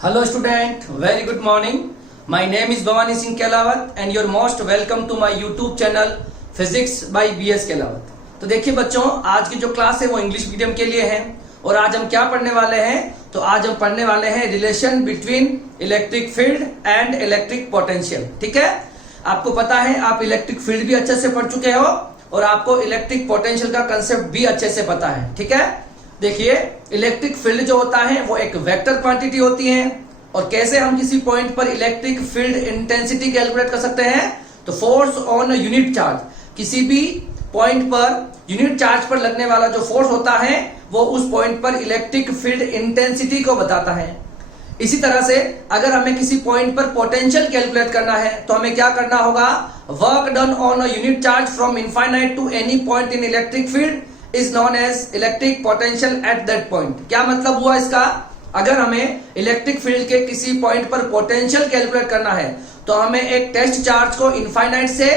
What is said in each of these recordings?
Hello student, very good morning. My name is Bhavani Singh Kelawat and you're most welcome to my YouTube channel Physics by BS Kelawat. तो देखिए बच्चों, आज की जो class है वो इंग्लिश मीडियम के लिए है और आज हम क्या पढ़ने वाले हैं, तो आज हम पढ़ने वाले हैं relation between electric field and electric potential. ठीक है, आपको पता है आप इलेक्ट्रिक फील्ड भी अच्छे से पढ़ चुके हो और आपको इलेक्ट्रिक पोटेंशियल का कंसेप्ट भी अच्छे से पता है। ठीक है, देखिए इलेक्ट्रिक फील्ड जो होता है वो एक वेक्टर क्वांटिटी होती है और कैसे हम किसी पॉइंट पर इलेक्ट्रिक फील्ड इंटेंसिटी कैलकुलेट कर सकते हैं, तो फोर्स ऑन यूनिट चार्ज, किसी भी पॉइंट पर यूनिट चार्ज पर लगने वाला जो फोर्स होता है वो उस पॉइंट पर इलेक्ट्रिक फील्ड इंटेंसिटी को बताता है। इसी तरह से अगर हमें किसी पॉइंट पर पोटेंशियल कैलकुलेट करना है तो हमें क्या करना होगा, work done on a unit charge from infinite to any point in electric field is known as electric potential at that point. क्या मतलब हुआ इसका, अगर हमें इलेक्ट्रिक फील्ड के किसी पॉइंट पर पोटेंशियल कैलकुलेट करना है तो हमें एक टेस्ट चार्ज को इनफाइनाइट से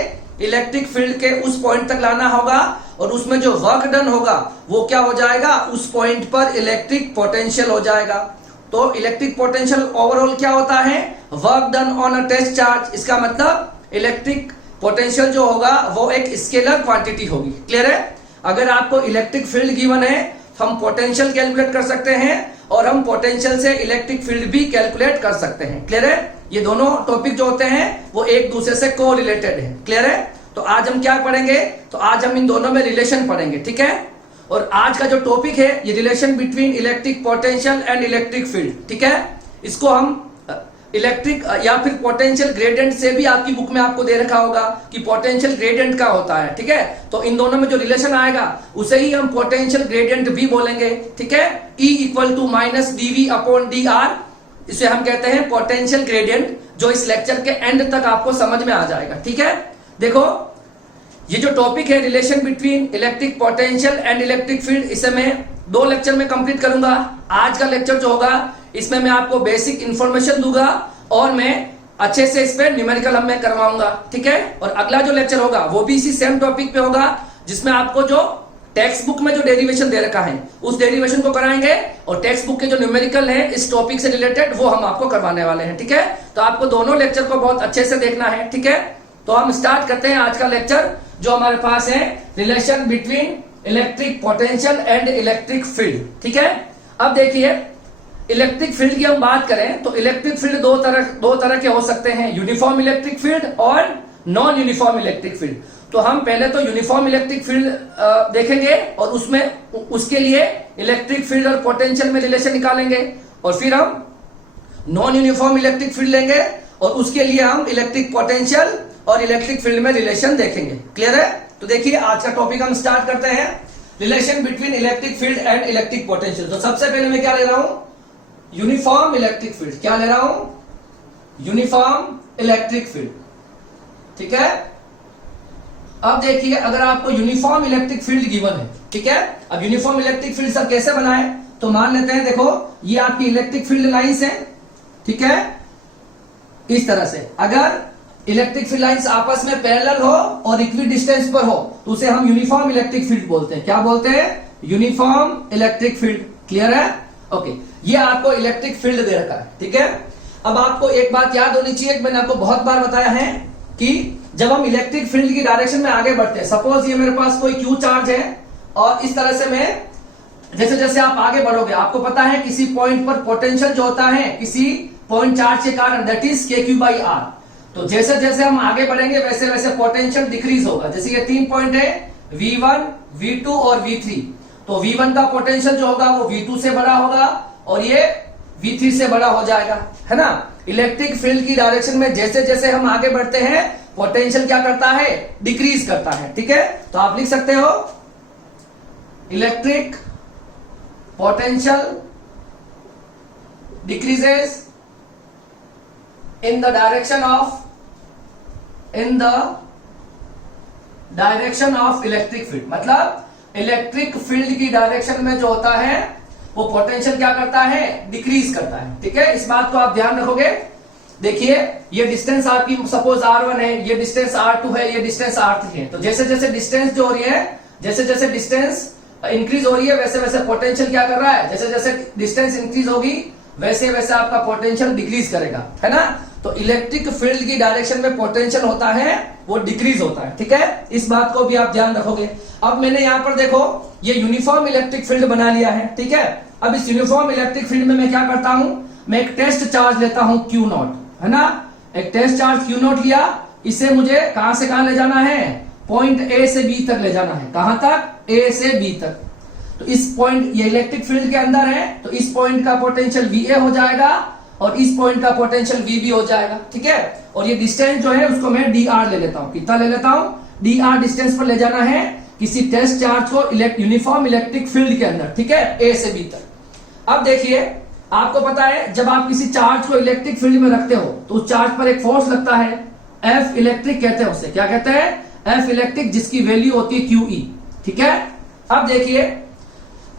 इलेक्ट्रिक फील्ड के उस पॉइंट तक लाना होगा और उसमें जो वर्क डन होगा वो क्या हो जाएगा, उस पॉइंट पर इलेक्ट्रिक पोटेंशियल हो जाएगा। तो इलेक्ट्रिक पोटेंशियल ओवरऑल क्या होता है, work done on a test charge. इसका मतलब इलेक्ट्रिक पोटेंशियल जो होगा वो एक स्केलर क्वांटिटी होगी। क्लियर है, अगर आपको इलेक्ट्रिक फील्ड गिवन है तो हम पोटेंशियल कैलकुलेट कर सकते हैं और हम पोटेंशियल से इलेक्ट्रिक फील्ड भी कैलकुलेट कर सकते हैं। क्लियर है, ये दोनों टॉपिक जो होते हैं वो एक दूसरे से को रिलेटेड है। क्लियर है, तो आज हम क्या पढ़ेंगे, तो आज हम इन दोनों में रिलेशन पढ़ेंगे। ठीक है, और आज का जो टॉपिक है ये relation between electric potential and electric field. ठीक है, इसको हम इलेक्ट्रिक या फिर पोटेंशियल ग्रेडियंट से भी आपकी बुक में आपको दे रखा होगा कि पोटेंशियल ग्रेडियंट का होता है। ठीक है, तो इन दोनों में जो रिलेशन आएगा उसे ही हम पोटेंशियल ग्रेडियंट भी बोलेंगे। ठीक है, E equal to minus dV upon dr, इसे हम कहते हैं पोटेंशियल ग्रेडियंट, जो इस लेक्चर के एंड तक आपको समझ में आ जाएगा। ठीक है, देखो ये जो टॉपिक है relation between electric potential and electric field, इसे मैं 2 लेक्चर में कंप्लीट करूंगा। आज का लेक्चर जो होगा इसमें मैं आपको बेसिक इंफॉर्मेशन दूंगा और मैं अच्छे से इस पे न्यूमेरिकल हम मैं करवाऊंगा। ठीक है, और अगला जो लेक्चर होगा वो भी इसी सेम टॉपिक पे होगा जिसमें आपको जो टेक्स्ट बुक में जो डेरिवेशन दे रखा है उस डेरिवेशन को कराएंगे और टेक्स्ट बुक के जो न्यूमेरिकल है इस टॉपिक से रिलेटेड वो हम आपको करवाने वाले हैं। ठीक है, तो आपको दोनों लेक्चर को बहुत अच्छे से देखना है। ठीक है, तो हम स्टार्ट करते हैं आज का लेक्चर जो हमारे पास है relation between electric potential and electric field. ठीक है, अब देखिए इलेक्ट्रिक फील्ड की हम बात करें तो इलेक्ट्रिक फील्ड दो तरह के हो सकते हैं, यूनिफॉर्म इलेक्ट्रिक फील्ड और नॉन यूनिफॉर्म इलेक्ट्रिक फील्ड। तो हम पहले तो यूनिफॉर्म इलेक्ट्रिक फील्ड देखेंगे और उसमें उसके लिए इलेक्ट्रिक फील्ड और पोटेंशियल में रिलेशन निकालेंगे और फिर हम नॉन यूनिफॉर्म इलेक्ट्रिक फील्ड लेंगे और उसके लिए हम इलेक्ट्रिक पोटेंशियल और इलेक्ट्रिक फील्ड में रिलेशन देखेंगे। क्लियर है, तो देखिए आज का टॉपिक हम स्टार्ट करते हैं, relation between electric field and electric potential. तो सबसे पहले मैं क्या ले रहा हूं, यूनिफॉर्म इलेक्ट्रिक फील्ड। क्या ले रहा हूं, यूनिफॉर्म इलेक्ट्रिक फील्ड। ठीक है, अब देखिए अगर आपको यूनिफॉर्म इलेक्ट्रिक फील्ड गिवन है, ठीक है, अब यूनिफॉर्म इलेक्ट्रिक फील्ड सब कैसे बनाए, तो मान लेते हैं देखो ये आपकी इलेक्ट्रिक फील्ड लाइंस है। ठीक है, इस तरह से अगर इलेक्ट्रिक फील्ड लाइंस आपस में पैरेलल हो और इक्वी डिस्टेंस पर हो तो उसे हम यूनिफॉर्म इलेक्ट्रिक फील्ड बोलते हैं। क्या बोलते हैं, यूनिफॉर्म इलेक्ट्रिक फील्ड। क्लियर है, ओके, ये आपको इलेक्ट्रिक फील्ड दे रखा है। ठीक है, अब आपको एक बात याद होनी चाहिए, मैंने आपको बहुत बार बताया है कि जब हम इलेक्ट्रिक फील्ड की डायरेक्शन में आगे बढ़ते हैं, सपोज ये मेरे पास कोई क्यू चार्ज है और इस तरह से मैं जैसे जैसे आप आगे बढ़ोगे आपको पता है किसी पॉइंट पर पोटेंशियल जो होता है किसी पॉइंट चार्ज के कारण दैट इज KQ/R। तो जैसे जैसे हम आगे बढ़ेंगे वैसे वैसे पोटेंशियल डिक्रीज होगा। जैसे ये 3 पॉइंट है V1, V2 और V3, तो V1 का पोटेंशियल जो होगा वो V2 से बड़ा होगा और ये V3 से बड़ा हो जाएगा, है ना। इलेक्ट्रिक फील्ड की डायरेक्शन में जैसे जैसे हम आगे बढ़ते हैं पोटेंशियल क्या करता है, डिक्रीज करता है। ठीक है, तो आप लिख सकते हो electric potential decreases in the direction of electric field. मतलब इलेक्ट्रिक फील्ड की डायरेक्शन में जो होता है वो पोटेंशियल क्या करता है, डिक्रीज करता है। ठीक है, इस बात को आप ध्यान रखोगे। देखिए ये डिस्टेंस आपकी सपोज R1 है, ये डिस्टेंस R2 है, ये डिस्टेंस R3 है। तो जैसे जैसे डिस्टेंस जो हो रही है, जैसे जैसे डिस्टेंस इंक्रीज हो रही है वैसे वैसे पोटेंशियल क्या कर रहा है, जैसे जैसे डिस्टेंस इंक्रीज होगी वैसे वैसे आपका पोटेंशियल डिक्रीज करेगा, है ना। तो इलेक्ट्रिक फील्ड की डायरेक्शन में पोटेंशियल होता है वो डिक्रीज होता है, ठीक है। इस बात को भी आप ध्यान रखोगे। अब मैंने यहाँ पर देखो ये यूनिफॉर्म इलेक्ट्रिक फील्ड बना लिया है, ठीक है। अब इस यूनिफॉर्म इलेक्ट्रिक फील्ड में मैं क्या करता हूं, मैं एक टेस्ट चार्ज लेता हूं Q0, है ना। एक टेस्ट चार्ज Q0 लिया, इसे मुझे कहां से कहां ले जाना है, पॉइंट A से B तक ले जाना है। कहां तक, A से B तक। तो इस पॉइंट, ये इलेक्ट्रिक फील्ड के अंदर है, तो इस पॉइंट का पोटेंशियल VA हो जाएगा और इस पॉइंट का पोटेंशियल VB हो जाएगा, ठीक है। और ये डिस्टेंस जो है उसको मैं dr ले लेता हूं। कितना ले लेता हूं, dr डिस्टेंस पर ले जाना है किसी टेस्ट चार्ज को यूनिफॉर्म इलेक्ट्रिक फील्ड के अंदर, ठीक है, A से B तक। अब देखिए, आपको पता है जब आप किसी चार्ज को इलेक्ट्रिक फील्ड में रखते हो तो उस चार्ज पर एक फोर्स लगता है, F इलेक्ट्रिक कहते हैं उसे। क्या कहते हैं, F इलेक्ट्रिक, जिसकी वैल्यू होती है QE, ठीक है। अब देखिए,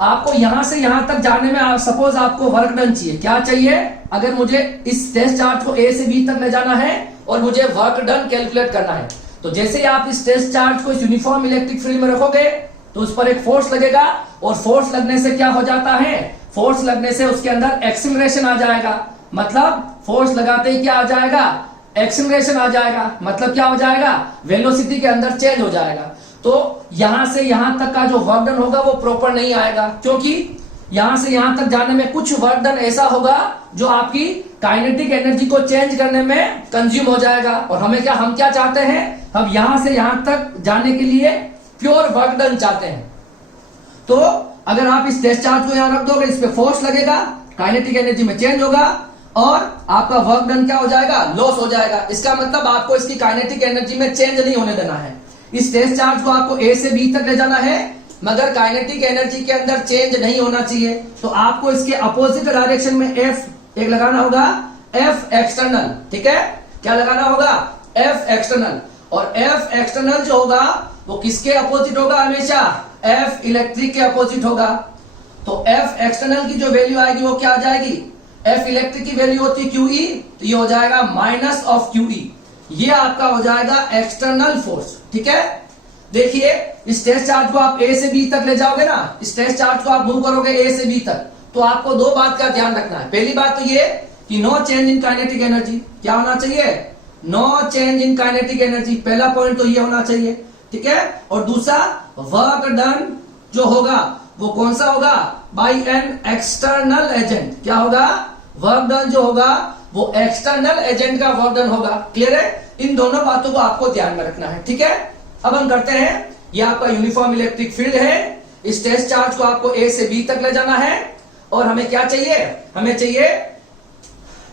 आपको यहां से यहां तक जाने में सपोज आपको वर्क डन चाहिए। क्या चाहिए, अगर मुझे इस टेस्ट चार्ज को A से B तक ले जाना है और मुझे वर्क डन कैलकुलेट करना है, तो जैसे ही आप इस टेस्ट चार्ज को इस यूनिफॉर्म इलेक्ट्रिक फील्ड में रखोगे तो उस पर एक फोर्स लगेगा, और फोर्स लगने से क्या हो जाता है, फोर्स लगने से उसके अंदर एक्सीलरेशन आ जाएगा। मतलब फोर्स लगाते ही क्या आ जाएगा, एक्सीलरेशन आ जाएगा। मतलब क्या हो जाएगा, वेलोसिटी के अंदर चेंज हो जाएगा। तो यहां से यहां तक का जो वर्क डन होगा वो प्रॉपर नहीं आएगा, क्योंकि यहां से यहां तक जाने में कुछ वर्क डन ऐसा होगा जो आपकी काइनेटिक एनर्जी को चेंज करने में कंज्यूम हो जाएगा। और हमें क्या, हम क्या चाहते हैं, हम यहां से यहां तक जाने के लिए प्योर वर्क डन चाहते हैं। तो अगर आप इस टेस्ट चार्ज को यहां रख दोगे, इस पे फोर्स लगेगा, काइनेटिक एनर्जी में चेंज होगा और आपका वर्क डन क्या हो जाएगा, लॉस हो जाएगा। इसका मतलब आपको इसकी काइनेटिक एनर्जी में चेंज नहीं होने देना है। इस टेस्ट चार्ज को आपको A से B तक ले जाना है, मगर काइनेटिक एनर्जी के अंदर चेंज नहीं होना चाहिए। तो आपको इसके अपोजिट डायरेक्शन में F एक लगाना होगा, F एक्सटर्नल, ठीक है। क्या लगाना होगा, F एक्सटर्नल। और F एक्सटर्नल जो होगा वो किसके अपोजिट होगा, हमेशा F इलेक्ट्रिक के अपोजिट होगा। तो F एक्सटर्नल की जो वैल्यू आएगी वो क्या आ जाएगी, F इलेक्ट्रिक की वैल्यू होती है QE, तो ये हो जाएगा माइनस ऑफ QE। ये आपका हो जाएगा एक्सटर्नल फोर्स, ठीक है। देखिए, इस टेस्ट चार्ज को आप A से B तक ले जाओगे ना, इस टेस्ट चार्ज को आप मूव करोगे A से B तक, तो आपको दो बात का ध्यान रखना है। पहली बात तो ये कि no change in kinetic energy. क्या होना चाहिए, no change in kinetic energy. पहला पॉइंट तो ये होना चाहिए, ठीक है। और दूसरा, वर्क डन जो होगा वो कौन सा होगा, बाय एन एक्सटर्नल एजेंट। क्या होगा, वर्क डन जो होगा वो एक्सटर्नल एजेंट का वर्क डन होगा। क्लियर है, इन दोनों बातों को आपको ध्यान में रखना है, ठीक है। अब हम करते हैं, ये आपका यूनिफॉर्म इलेक्ट्रिक फील्ड है, इस टेस्ट चार्ज को आपको A से B तक ले जाना है, और हमें क्या चाहिए, हमें चाहिए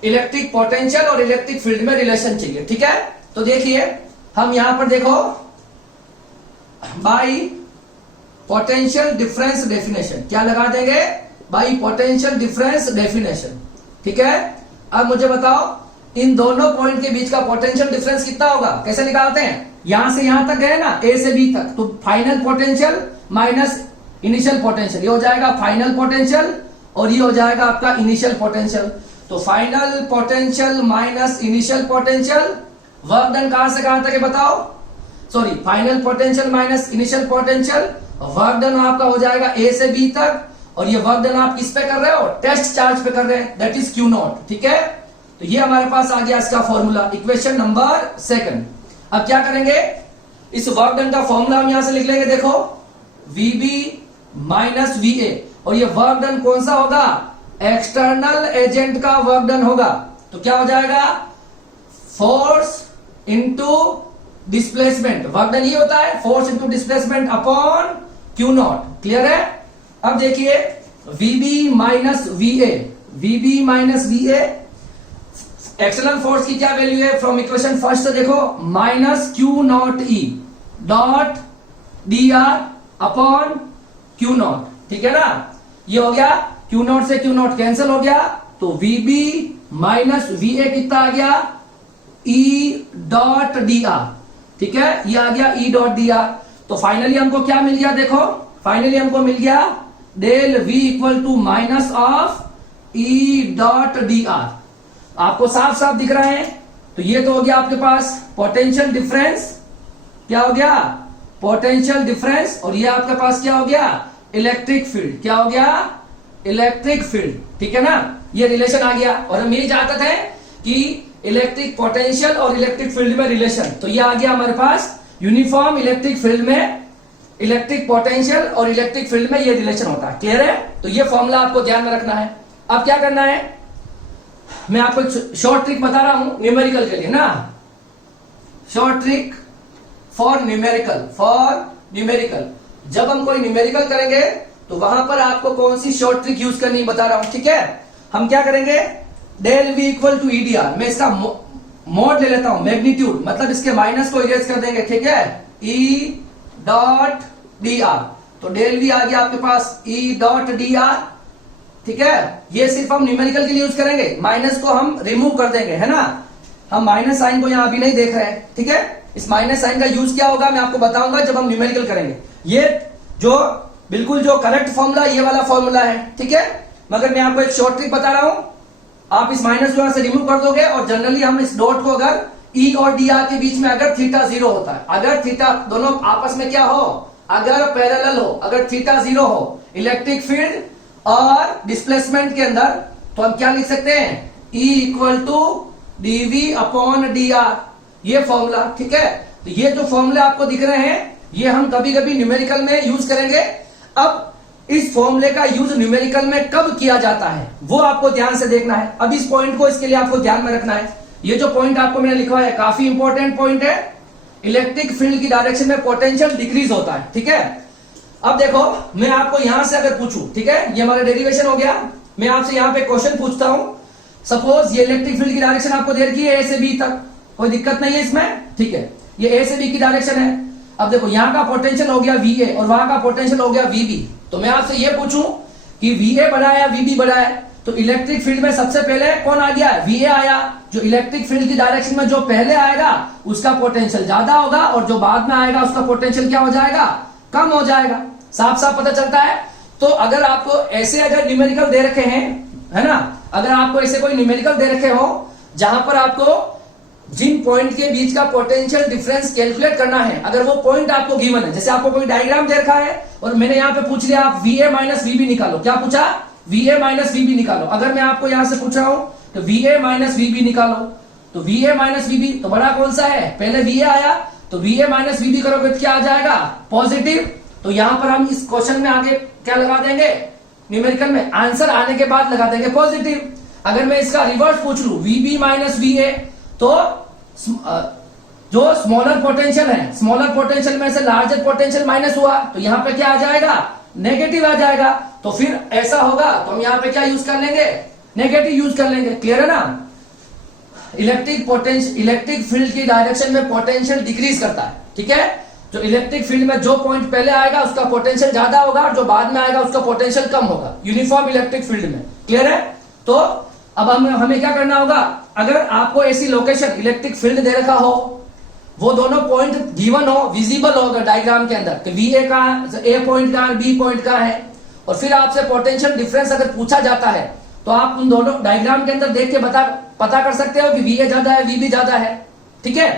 इलेक्ट्रिक पोटेंशियल और इलेक्ट्रिक फील्ड में रिलेशन चाहिए, ठीक है। तो देखिए, हम यहां पर देखो, बाई पोटेंशियल डिफरेंस डेफिनेशन, क्या लगा देंगे, बाई पोटेंशियल डिफरेंस डेफिनेशन, ठीक है। अब मुझे बताओ, इन दोनों पॉइंट के बीच का पोटेंशियल डिफरेंस कितना होगा, कैसे निकालते हैं। यहां से यहां तक गए ना, A से B तक, तो final potential minus initial potential, ये हो जाएगा फाइनल पोटेंशियल और ये हो जाएगा आपका इनिशियल पोटेंशियल। तो final potential minus initial potential, work done कहां से कहां तक है बताओ, sorry, final potential minus initial potential, work done आपका हो जाएगा A से B तक, और ये वर्क डन आप किस पे कर रहे हो, टेस्ट चार्ज पे कर रहे हैं, दैट इज Q0, ठीक है। तो ये हमारे पास आ गया इसका फॉर्मूला, इक्वेशन नंबर 2। अब क्या करेंगे, इस वर्क डन का फॉर्मूला हम यहां से लिख लेंगे, देखो VB माइनस VA, और ये वर्क डन कौन सा होगा, एक्सटर्नल एजेंट का वर्क डन होगा। तो क्या हो जाएगा, force into displacement. Work done ये होता है force into displacement upon Q0। Clear है। अब देखिए, VB minus VA, VB minus VA, external force की क्या वैल्यू है, फ्रॉम इक्वेशन फर्स्ट से देखो, minus Q0E dot dr upon Q0, ठीक है ना। ये हो गया, Q0 से Q0 कैंसिल हो गया, तो VB माइनस VA कितना आ गया, E डॉट dr, ठीक है, ये आ गया E डॉट dr। तो फाइनली हमको क्या मिल गया, देखो फाइनली हमको मिल गया del V equal to minus of E dot dr। आपको साफ साफ दिख रहा है। तो ये तो हो गया आपके पास पोटेंशियल डिफरेंस, क्या हो गया, पोटेंशियल डिफरेंस, और ये आपके पास क्या हो गया, इलेक्ट्रिक फील्ड। क्या हो गया, इलेक्ट्रिक फील्ड, ठीक है ना। ये रिलेशन आ गया। और हम यही चाहते थे कि इलेक्ट्रिक पोटेंशियल और इलेक्ट्रिक फील्ड में रिलेशन, तो ये आ गया हमारे पास यूनिफॉर्म इलेक्ट्रिक फील्ड में इलेक्ट्रिक पोटेंशियल और इलेक्ट्रिक फील्ड में ये रिलेशन होता है। क्लियर है? तो ये फॉर्मूला आपको ध्यान में रखना है। अब क्या करना है, मैं आपको शॉर्ट ट्रिक बता रहा हूं न्यूमेरिकल के लिए ना, शॉर्ट ट्रिक फॉर न्यूमेरिकल। जब हम कोई न्यूमेरिकल करेंगे तो वहां पर आपको कौन सी शॉर्ट ट्रिक यूज करनी बता रहा हूं, ठीक है? हम क्या करेंगे, del V equal to EDR, मैं इसका मोड ले लेता हूं, मैग्नीट्यूड, मतलब इसके माइनस को इरेज कर देंगे, ठीक है? ई डॉट डी आर, तो डेल वी आ गया आपके पास ई डॉट डी आर, ठीक है? ये सिर्फ हम न्यूमेरिकल के लिए यूज करेंगे, माइनस को हम रिमूव कर देंगे, है ना? हम माइनस साइन को यहां अभी नहीं देख रहे हैं, ठीक है? इस माइनस साइन का यूज क्या होगा मैं आपको बताऊंगा जब हम न्यूमेरिकल करेंगे। ये जो बिल्कुल जो करेक्ट फॉर्मूला ये वाला फॉर्मूला है, ठीक है? मगर मैं आपको एक शॉर्ट ट्रिक बता रहा हूं, आप इस माइनस को यहां से रिमूव कर दोगे और जनरली हम इस डॉट को अगर ई और डी आर के बीच में अगर थीटा 0 होता है, अगर थीटा दोनों आपस में क्या हो, अगर पैरेलल हो, अगर थीटा 0 हो इलेक्ट्रिक फील्ड और डिस्प्लेसमेंट के अंदर, तो हम क्या लिख सकते हैं, E equal to D V upon D R, ये फॉर्मूला, ठीक है? तो ये जो फॉर्मूले आपको दिख रहे हैं ये हम कभी कभी न्यूमेरिकल में यूज करेंगे। अब इस फॉर्मूले का यूज न्यूमेरिकल में कब किया जाता है वो आपको ध्यान से देखना है। अब इस पॉइंट को इसके लिए आपको ध्यान में रखना है। ये जो पॉइंट आपको मैंने लिखा है काफी इंपॉर्टेंट पॉइंट है, इलेक्ट्रिक फील्ड की डायरेक्शन में पोटेंशियल डिक्रीज होता है, ठीक है? अब देखो मैं आपको यहां से अगर पूछूं, ठीक है, ये हमारा डेरिवेशन हो गया, मैं आपसे यहां पे क्वेश्चन पूछता हूं, सपोज ये इलेक्ट्रिक फील्ड की डायरेक्शन आपको दे रखी है ए से बी तक, कोई दिक्कत नहीं है इसमें, ठीक है? ये ए से बी की डायरेक्शन है। अब देखो यहां का पोटेंशियल हो गया वीए और वहां का पोटेंशियल हो गया वीबी, तो मैं आपसे ये पूछूं कि वीए बड़ा है या वीबी बड़ा है, तो इलेक्ट्रिक फील्ड में सबसे पहले कौन आ गया, वीए आया। जो इलेक्ट्रिक फील्ड की डायरेक्शन में जो पहले आएगा उसका पोटेंशियल ज्यादा होगा और जो बाद में आएगा उसका पोटेंशियल क्या हो जाएगा, कम हो जाएगा। साफ साफ पता चलता है। तो अगर आपको ऐसे अगर न्यूमेरिकल दे रखे हैं, है ना, अगर आपको ऐसे कोई न्यूमेरिकल दे रखे हो जहां पर आपको जिन पॉइंट के बीच का पोटेंशियल डिफरेंस कैलकुलेट करना है, अगर वो पॉइंट आपको गिवन है, जैसे आपको कोई डायग्राम दे रखा है और मैंने यहाँ पे पूछ लिया आप VA माइनस VB निकालो, क्या पूछा, VA माइनस VB निकालो। अगर मैं आपको यहां से पूछ रहा हूं तो VA माइनस VB निकालो, तो VA माइनस VB तो बड़ा कौन सा है, पहले VA आया, तो VA माइनस VB करोगे तो क्या आ जाएगा, पॉजिटिव। तो यहां पर हम इस क्वेश्चन में आगे क्या लगा देंगे, न्यूमेरिकल में आंसर आने के बाद लगा देंगे पॉजिटिव। अगर मैं इसका रिवर्स पूछ लू VB माइनस VA, तो जो स्मॉलर पोटेंशियल है, स्मॉलर पोटेंशियल में से लार्जर पोटेंशियल माइनस हुआ, तो यहां पे क्या आ जाएगा, नेगेटिव आ जाएगा। तो फिर ऐसा होगा तो हम यहां पे क्या यूज कर लेंगे, नेगेटिव यूज कर लेंगे। क्लियर है ना? इलेक्ट्रिक फील्ड की डायरेक्शन में पोटेंशियल डिक्रीज करता है, ठीक है? जो इलेक्ट्रिक फील्ड में जो पॉइंट पहले आएगा उसका पोटेंशियल ज्यादा होगा और जो बाद में आएगा उसका पोटेंशियल कम होगा, यूनिफॉर्म इलेक्ट्रिक फील्ड में। क्लियर है? तो अब हमें क्या करना होगा, अगर आपको ऐसी लोकेशन इलेक्ट्रिक फील्ड दे रखा हो, वो दोनों पॉइंट गिवन हो, विजिबल हो अगर डायग्राम के अंदर कि VA का ए पॉइंट का बी पॉइंट का है, और फिर आपसे पोटेंशियल डिफरेंस अगर पूछा जाता है तो आप उन दोनों डायग्राम के अंदर देख के पता कर सकते हो कि VA ज्यादा है VB ज्यादा है, ठीक है?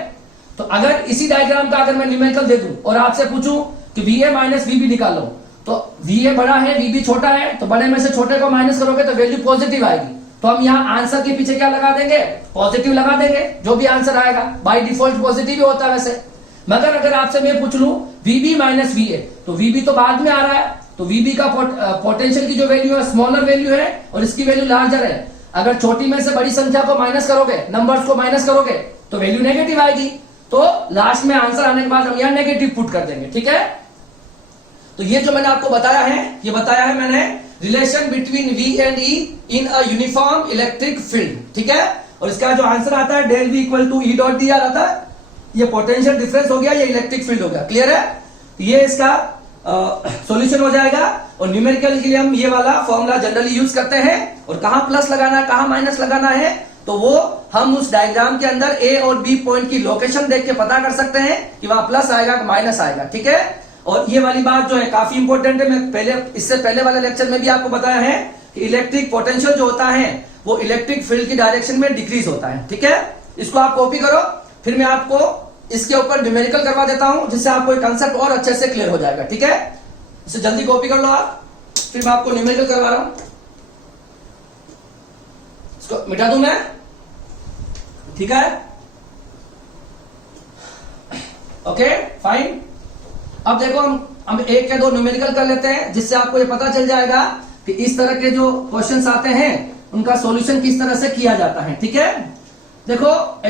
तो अगर इसी डायग्राम का अगर मैं न्यूमेरिकल दे दूं और आपसे पूछूं कि VA माइनस VB निकालो, तो VA बड़ा है VB छोटा है, तो बड़े में से छोटे को माइनस करोगे तो वैल्यू पॉजिटिव आएगी। तो हम यहाँ आंसर के पीछे क्या लगा देंगे, पॉजिटिव लगा देंगे, जो भी आंसर आएगा बाय डिफॉल्ट पॉजिटिव ही होता है वैसे। मगर अगर आपसे मैं पूछ लूं VB माइनस VA, तो VB तो बाद में आ रहा है, तो VB का पोटेंशियल की जो वैल्यू है स्मॉलर वैल्यू है और इसकी वैल्यू लार्जर है। अगर छोटी में से बड़ी संख्या को माइनस करोगे, नंबर्स को माइनस करोगे, तो वैल्यू नेगेटिव आएगी। तो लास्ट में आंसर आने के बाद हम यहाँ नेगेटिव पुट कर देंगे, ठीक है? तो ये जो मैंने आपको बताया है, ये बताया है मैंने relation between V and E in a uniform electric field, ठीक है? और इसका जो आंसर आता है del V equal to E dot D R आता है, ये पोटेंशियल डिफरेंस हो गया, ये इलेक्ट्रिक फील्ड हो गया। क्लियर है? ये इसका सॉल्यूशन हो जाएगा। और न्यूमेरिकल के लिए हम ये वाला फॉर्मूला जनरली यूज करते हैं, और कहां प्लस लगाना है कहां माइनस लगाना है तो वो हम उस डायग्राम के अंदर A और B पॉइंट की लोकेशन देख के पता कर सकते हैं कि वहां प्लस आएगा कि माइनस आएगा, ठीक है? और ये वाली बात जो है काफी इंपॉर्टेंट है, मैं इससे पहले वाले लेक्चर में भी आपको बताया है कि इलेक्ट्रिक पोटेंशियल जो होता है वो इलेक्ट्रिक फील्ड की डायरेक्शन में डिक्रीज होता है, ठीक है? इसको आप कॉपी करो, फिर मैं आपको इसके ऊपर न्यूमेरिकल करवा देता हूं जिससे आपको एक कंसेप्ट और अच्छे से क्लियर हो जाएगा, ठीक है? इसे जल्दी कॉपी कर लो आप, फिर मैं आपको न्यूमेरिकल करवा रहा हूं। इसको मिटा दूं मैं, ठीक है, ओके फाइन। अब देखो हम एक या दो न्यूमेरिकल कर लेते हैं, जिससे आपको ये पता चल जाएगा कि इस तरह के जो क्वेश्चंस आते हैं उनका सॉल्यूशन किस तरह से किया जाता है, ठीक है। देखो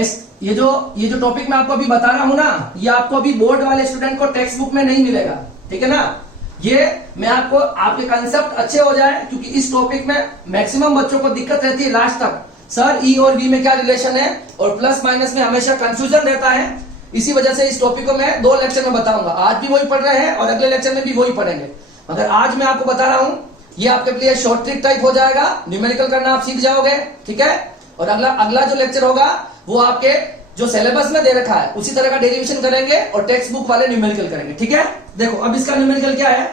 ये जो टॉपिक मैं आपको अभी बता रहा हूं ना, ये आपको अभी बोर्ड वाले स्टूडेंट को टेक्स्ट बुक में नहीं मिलेगा, ठीक है ना। ये मैं आपको आपके कंसेप्ट अच्छे हो जाए, क्योंकि इस टॉपिक में मैक्सिमम बच्चों को दिक्कत रहती है लास्ट तक, सर ई और वी में क्या रिलेशन है, और प्लस माइनस में हमेशा कंफ्यूजन रहता है। इसी वजह से इस टॉपिक को मैं 2 लेक्चर में बताऊंगा, आज भी वही पढ़ रहे हैं और अगले लेक्चर में भी वही पढ़ेंगे। मगर आज मैं आपको बता रहा हूं, ये आपके लिए शॉर्ट ट्रिक टाइप हो जाएगा, न्यूमेरिकल करना आप सीख जाओगे, ठीक है। और अगला जो लेक्चर होगा वो आपके जो सिलेबस में दे रखा है उसी तरह का डेरिवेशन करेंगे और टेक्स्ट बुक वाले न्यूमेरिकल करेंगे, ठीक है। देखो अब इसका न्यूमेरिकल क्या है।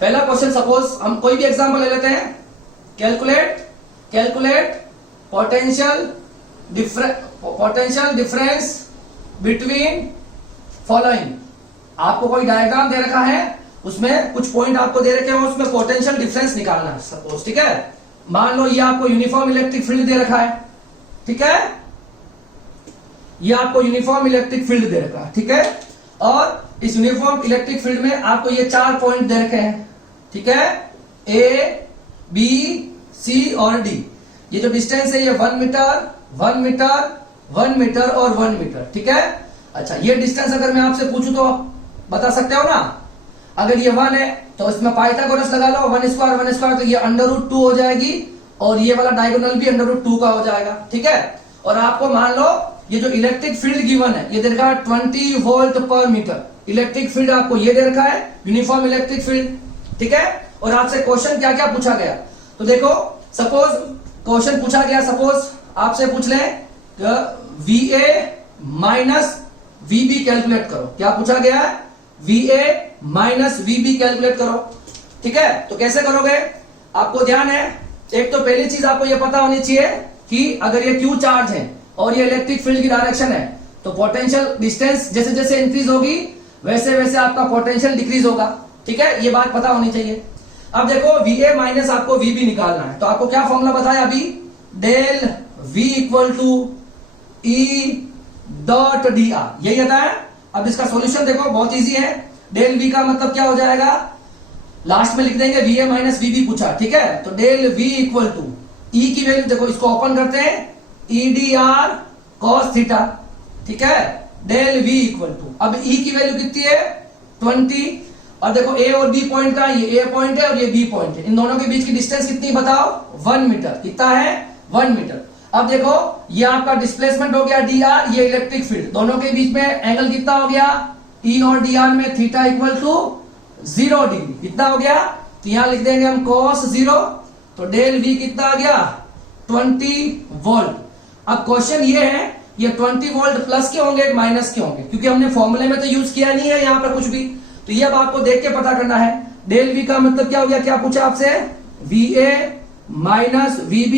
पहला क्वेश्चन, सपोज हम कोई भी एग्जांपल ले लेते हैं, calculate potential difference between following. आपको कोई डायग्राम दे रखा है, उसमें कुछ पॉइंट आपको दे रखे हैं, उसमें पोटेंशियल डिफरेंस निकालना है सपोज, ठीक है। मान लो ये आपको यूनिफॉर्म इलेक्ट्रिक फील्ड दे रखा है, ठीक है, ये आपको यूनिफॉर्म इलेक्ट्रिक फील्ड दे रखा है, ठीक है। और इस यूनिफॉर्म इलेक्ट्रिक फील्ड में आपको ये 4 पॉइंट दे रखे हैं, ठीक है, ए बी सी और डी। ये जो डिस्टेंस है ये 1 मीटर 1 मीटर 1 मीटर और 1 मीटर, ठीक है। अच्छा, ये डिस्टेंस अगर मैं आपसे पूछूं तो आप बता सकते हो ना। अगर ये 1 है तो इसमें पाइथागोरस लगा लो, 1 स्क्वायर, तो ये √2 हो जाएगी, और ये वाला डायगोनल भी √2 का हो जाएगा, ठीक है। और आपको मान लो ये जो इलेक्ट्रिक फील्ड गिवन है ये दे रखा है 20 वोल्ट पर मीटर। इलेक्ट्रिक फील्ड आपको ये दे रखा है, यूनिफॉर्म इलेक्ट्रिक फील्ड, ठीक है। और आपसे क्वेश्चन क्या क्या पूछा गया, तो देखो सपोज क्वेश्चन पूछा गया, सपोज आपसे पूछ ले VA माइनस VB कैलकुलेट करो। क्या पूछा गया है, VA माइनस VB कैलकुलेट करो, ठीक है। तो कैसे करोगे, आपको ध्यान है, एक तो पहली चीज आपको यह पता होनी चाहिए कि अगर ये Q चार्ज है और ये इलेक्ट्रिक फील्ड की डायरेक्शन है, तो पोटेंशियल डिस्टेंस जैसे जैसे इंक्रीज होगी वैसे वैसे आपका पोटेंशियल डिक्रीज होगा, ठीक है। ये बात पता होनी चाहिए। अब देखो VA माइनस आपको VB निकालना है, तो आपको क्या फॉर्मूला बताया अभी, del V equal to E dot dr, यही आता है। अब इसका सॉल्यूशन देखो बहुत इजी है। डेल V का मतलब क्या हो जाएगा, लास्ट में लिख देंगे VA माइनस VB पूछा, ठीक है। तो del V equal to E की वैल्यू देखो, इसको ओपन करते हैं, EDR cos थीटा, ठीक है। डेल V इक्वल टू, अब E की वैल्यू कितनी है 20, और देखो A और B पॉइंट का, ये A पॉइंट है और ये B पॉइंट है, इन दोनों के बीच की डिस्टेंस कितनी बताओ, 1 मीटर। कितना है, 1 मीटर। अब देखो ये आपका डिस्प्लेसमेंट हो गया dr, ये इलेक्ट्रिक फील्ड, दोनों के बीच में एंगल कितना हो गया, E और dr में थीटा इक्वल टू 0 डिग्री। कितना हो गया, तो यहां लिख देंगे हम cos 0, तो डेल V कितना आ गया 20 वोल्ट। अब क्वेश्चन ये है, ये 20 वोल्ट प्लस के होंगे माइनस के होंगे, क्योंकि हमने फॉर्मूले में तो यूज किया नहीं है यहाँ पर कुछ भी, तो ये अब आपको देख के पता करना है। डेल V का मतलब क्या हो गया, क्या पूछा आपसे, VA minus VB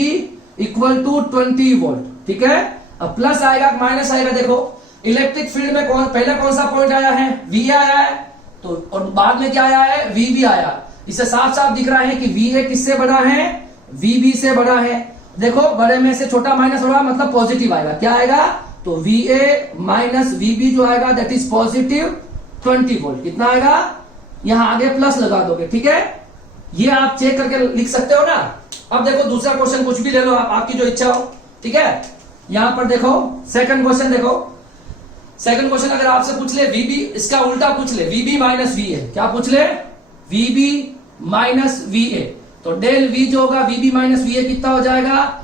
equal to 20 volt, ठीक है। अब प्लस आएगा माइनस आएगा, देखो इलेक्ट्रिक फील्ड में पहले कौन सा पॉइंट आया है, VA आया है, तो और बाद में क्या आया है, VB आया। इससे साफ साफ दिख रहा है कि VA किससे बड़ा है, VB से बड़ा है। देखो बड़े में से छोटा माइनस हो रहा मतलब पॉजिटिव आएगा, क्या आएगा, तो VA माइनस VB जो आएगा दैट इज पॉजिटिव 20 वोल्ट। कितना आएगा, यहां आगे प्लस लगा दोगे, ठीक है। ये आप चेक करके लिख सकते हो ना। अब देखो दूसरा क्वेश्चन कुछ भी ले लो आप, आपकी जो इच्छा हो, ठीक है। यहां पर देखो सेकंड क्वेश्चन, देखो सेकंड क्वेश्चन अगर आपसे पूछ ले VB, इसका उल्टा पूछ ले VB माइनस VA, क्या पूछ ले, VB माइनस VA, तो डेल V जो होगा VB माइनस VA कितना हो जाएगा,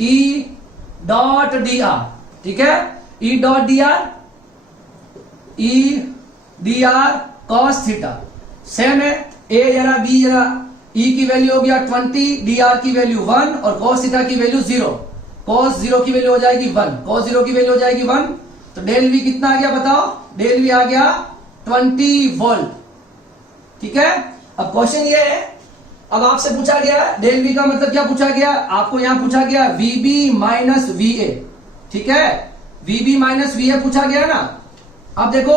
E डॉट dr, ठीक है। E dot dr, E dr cos theta, same है। A जरा B जरा, E की वैल्यू हो गया 20, dr की वैल्यू 1 और cos थीटा की वैल्यू 0। cos 0 की वैल्यू हो जाएगी 1, cos 0 की वैल्यू हो जाएगी 1, तो डेल V कितना आ गया बताओ, डेल V आ गया 20 वोल्ट, ठीक है। अब क्वेश्चन ये है, अब आपसे पूछा गया डेल V का मतलब क्या पूछा गया, आपको यहां पूछा गया VB माइनस VA, ठीक है। VB माइनस VA पूछा गया ना। अब देखो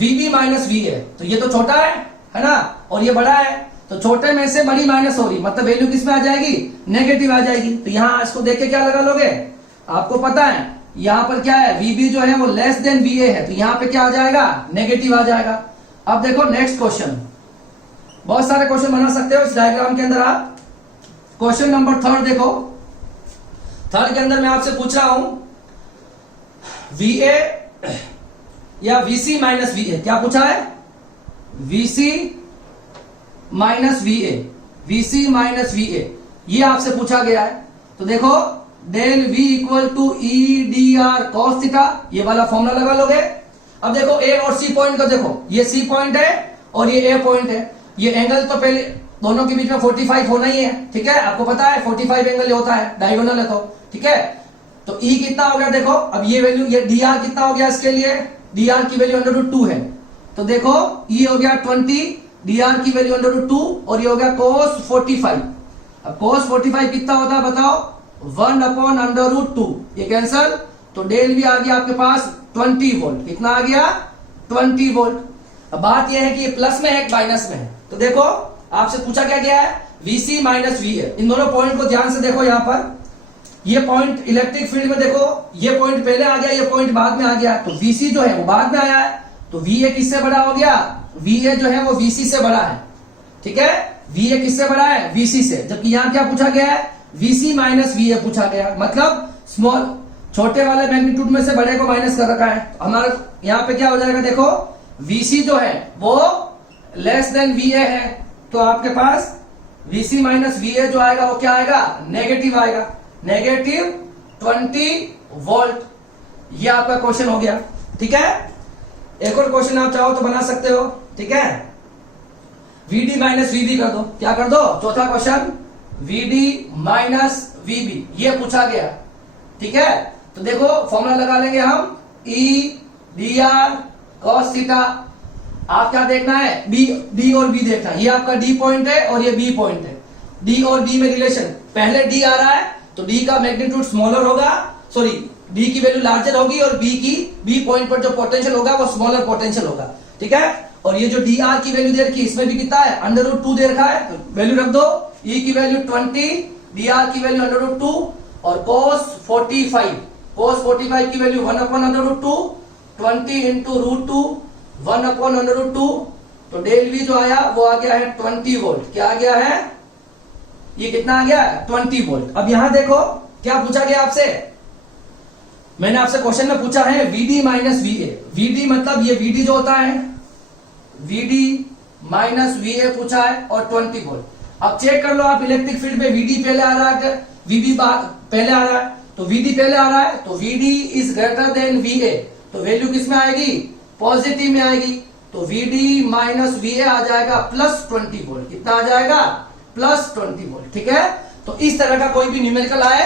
VB माइनस VA, तो ये तो छोटा है ना, और ये बड़ा है, तो छोटे में से बड़ी माइनस हो रही, मतलब वैल्यू किस में आ जाएगी, नेगेटिव आ जाएगी। तो यहां इसको देख के क्या लगा लोगे, आपको पता है यहां पर क्या है, VB जो है वो लेस देन VA है, तो यहां पे क्या आ जाएगा, नेगेटिव आ जाएगा। अब देखो नेक्स्ट क्वेश्चन, बहुत सारे क्वेश्चन बना सकते हो इस डायग्राम के अंदर आप। क्वेश्चन नंबर 3 देखो, 3 के अंदर मैं आपसे पूछ रहा हूं VA या VC माइनस VA, क्या पूछा है, VC minus VA, VC minus VA, ये आपसे पूछा गया है। तो देखो del V equal to EDR cos theta, ये वाला फॉर्मूला लगा लोगे। अब देखो A और C पॉइंट को देखो, ये C पॉइंट है और ये A पॉइंट है, ये एंगल तो पहले दोनों के बीच में 45 होना ही है, ठीक है, आपको पता है 45 एंगल होता है, डायगोनल है तो, ठीक है। तो E कितना हो गया देखो, अब ये वैल्यू, ये DR कितना हो गया इसके लिए, DR की वैल्यू √2 है, तो देखो E हो गया 20, DR की वैल्यू √2 और ये हो गया cos 45। अब cos 45 कितना होता है बताओ, 1/√2, ये कैंसल, तो डेल भी आ गया आपके पास 20 वोल्ट, कितना आ गया 20 वोल्ट। अब बात यह है कि ये प्लस में है माइनस में है, तो देखो आपसे पूछा क्या गया है, VC माइनस VA, इन दोनों पॉइंट को ध्यान से देखो। यहां पर ये पॉइंट इलेक्ट्रिक फील्ड में देखो, ये पॉइंट पहले आ गया, ये पॉइंट बाद में आ गया, तो VC जो है वो बाद में आया है, तो VA किससे बड़ा हो गया, VA जो है वो VC से बड़ा है, ठीक है, VA किससे बड़ा है, VC से। जबकि यहां क्या पूछा गया है, VC माइनस VA पूछा गया, मतलब स्मॉल, छोटे वाले मैग्नीट्यूड में से बड़े को माइनस कर रखा है। तो हमारा यहां पे क्या हो जाएगा देखो, VC जो है वो लेस देन VA है, तो आपके पास VC माइनस VA जो आएगा वो क्या आएगा, नेगेटिव आएगा, नेगेटिव 20 वोल्ट। ये आपका क्वेश्चन हो गया, ठीक है। एक और क्वेश्चन आप चाहो तो बना सकते हो, ठीक है, VD माइनस VB कर दो, क्या कर दो, चौथा क्वेश्चन VD माइनस VB, ये पूछा गया, ठीक है। तो देखो फॉर्मूला लगा लेंगे हम, EDR cos थीटा। आप क्या देखना है, D और B देखना है, ये आपका D पॉइंट है और ये B पॉइंट है, D और B में रिलेशन, पहले D आ रहा है तो D का मैग्नीट्यूड स्मॉलर होगा, सॉरी D की वैल्यू लार्जर होगी और B पॉइंट पर जो पोटेंशियल होगा वो स्मॉलर पोटेंशियल होगा, ठीक है। और ये जो DR की वैल्यू दे रखी है, इसमें भी कितना है, √2 दे रखा है, तो वैल्यू रख दो, E की वैल्यू 20, DR की वैल्यू √2 और cos 45 की वैल्यू 1/√2, 20 इंटू √2, 1/√2, तो डेल V जो आया वो आ गया है 20 वोल्ट, क्या आ गया है, ये कितना आ गया, 20 वोल्ट। अब यहां देखो क्या पूछा गया आपसे, मैंने आपसे क्वेश्चन में पूछा है VD माइनस VA, VD मतलब ये VD जो होता है, VD माइनस VA पूछा है और 20 वोल्ट। अब चेक कर लो आप इलेक्ट्रिक फील्ड में VD पहले आ रहा है, VB पहले आ रहा है, तो VD पहले आ रहा है, तो VD is greater than VA, तो वैल्यू किस में आएगी, पॉजिटिव में आएगी, तो VD माइनस VA आ जाएगा प्लस 20 वोल्ट, कितना आ जाएगा, प्लस 20 वोल्ट, ठीक है। तो इस तरह का कोई भी न्यूमेरिकल आए,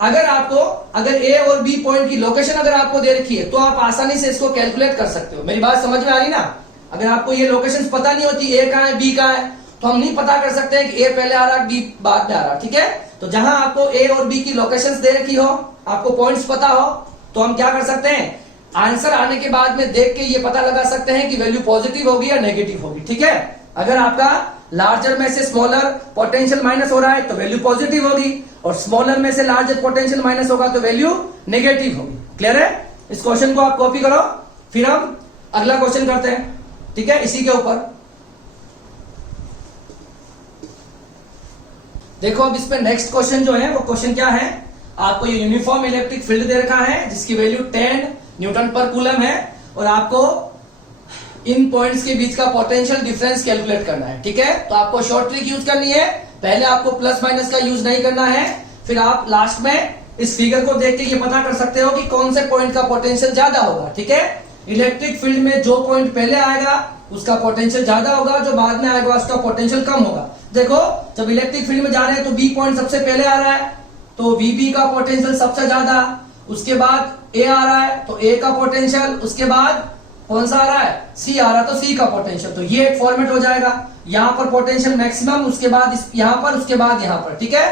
अगर A और B पॉइंट की लोकेशन अगर आपको दे रखी है तो आप आसानी से इसको कैलकुलेट कर सकते हो। मेरी बात समझ में आ रही ना, अगर आपको ये लोकेशंस पता नहीं होती A कहां है B कहां है, तो हम नहीं पता कर सकते हैं कि A पहले आ रहा है B बाद में आ रहा है, ठीक है। तो जहां आपको A और B की लोकेशंस दे रखी हो, आपको पॉइंट्स पता हो, तो हम क्या कर सकते हैं, आंसर आने के बाद में देख के ये पता लगा सकते हैं कि वैल्यू पॉजिटिव होगी या नेगेटिव होगी, ठीक है। अगर आपका लार्जर में से स्मॉलर पोटेंशियल माइनस हो रहा है तो वैल्यू पॉजिटिव होगी, और स्मॉलर में से लार्जर पोटेंशियल माइनस होगा तो वैल्यू नेगेटिव होगी। क्लियर है, इस क्वेश्चन को आप कॉपी करो, फिर हम अगला क्वेश्चन करते हैं, ठीक है, इसी के ऊपर। देखो अब इस पे नेक्स्ट क्वेश्चन जो है वो क्वेश्चन क्या है, आपको ये यूनिफॉर्म इलेक्ट्रिक फील्ड दे रखा है जिसकी वैल्यू 10 न्यूटन पर कूलम है, और आपको इन पॉइंट्स के बीच का पोटेंशियल डिफरेंस कैलकुलेट करना है, ठीक है। तो आपको शॉर्ट ट्रिक यूज करनी है, पहले आपको प्लस माइनस का यूज नहीं करना है, फिर आप लास्ट में इस फिगर को देख के ये पता कर सकते हो कि कौन से पॉइंट का पोटेंशियल ज्यादा होगा, ठीक है। इलेक्ट्रिक फील्ड में जो पॉइंट पहले आएगा उसका पोटेंशियल ज्यादा होगा, जो बाद में आएगा उसका पोटेंशियल कम होगा। देखो जब इलेक्ट्रिक फील्ड में जा रहे हैं तो बी पॉइंट सबसे पहले आ रहा है, तो वीबी का पोटेंशियल सबसे ज्यादा, उसके बाद ए आ रहा है तो ए का पोटेंशियल, उसके बाद कौन सा आ रहा है, सी आ रहा है तो सी का पोटेंशियल। तो ये एक फॉर्मेट हो जाएगा, यहाँ पर पोटेंशियल मैक्सिमम, उसके बाद यहाँ पर, उसके बाद यहाँ पर, ठीक है।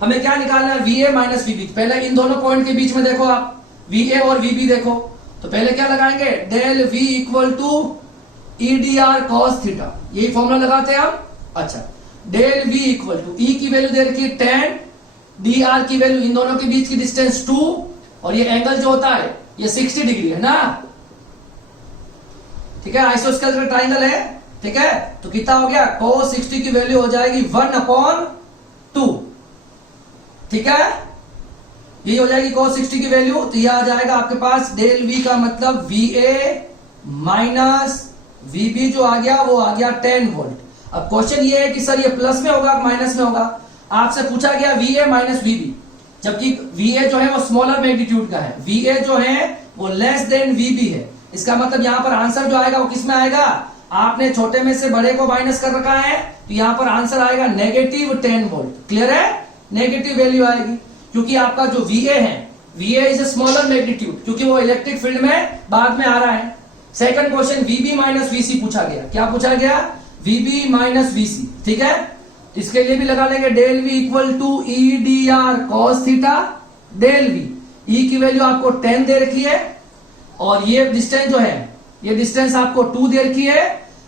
हमें क्या निकालना है, वीए माइनस वीबी। पहले इन दोनों पॉइंट के बीच में देखो आप, वीए और वीबी देखो, तो पहले क्या लगाएंगे, del V equal to EDR cos theta, यही फॉर्मूला लगाते हैं हम। अच्छा, del V equal to E की वैल्यू दे रखी है 10, डी आर की वैल्यू, इन दोनों के बीच की डिस्टेंस 2, और ये एंगल जो होता है ये 60 डिग्री है ना, ठीक है, आइसोस्केल का ट्राइंगल है, ठीक है, तो कितना हो गया, cos 60 की वैल्यू हो जाएगी 1/2, ठीक है, ये हो जाएगी cos 60 की वैल्यू, तो यह आ जाएगा आपके पास डेल वी का मतलब VA माइनस VB जो आ गया वो आ गया 10 वोल्ट। अब क्वेश्चन ये है कि सर ये प्लस में होगा माइनस में होगा, आपसे पूछा गया VA माइनस VB, जबकि VA जो है वो स्मॉलर मैग्नीट्यूड का है, VA जो है वो लेस देन VB है, इसका मतलब यहां पर आंसर जो आएगा वो किस में आएगा, आपने छोटे में से बड़े को माइनस कर रखा है, तो यहां पर आंसर आएगा -10 वोल्ट। क्लियर है, नेगेटिव वैल्यू आएगी, क्योंकि आपका जो VA है, VA is a smaller magnitude, क्योंकि वो इलेक्ट्रिक फील्ड में बाद में आ रहा है। Second question VB minus VC पूछा गया, क्या पूछा गया, VB माइनस VC, ठीक है, इसके लिए भी लगा लेंगे del V equal to EDR cos theta del V, E की वैल्यू आपको 10 दे रखी है, और ये डिस्टेंस जो है ये डिस्टेंस आपको 2 दे रखी है,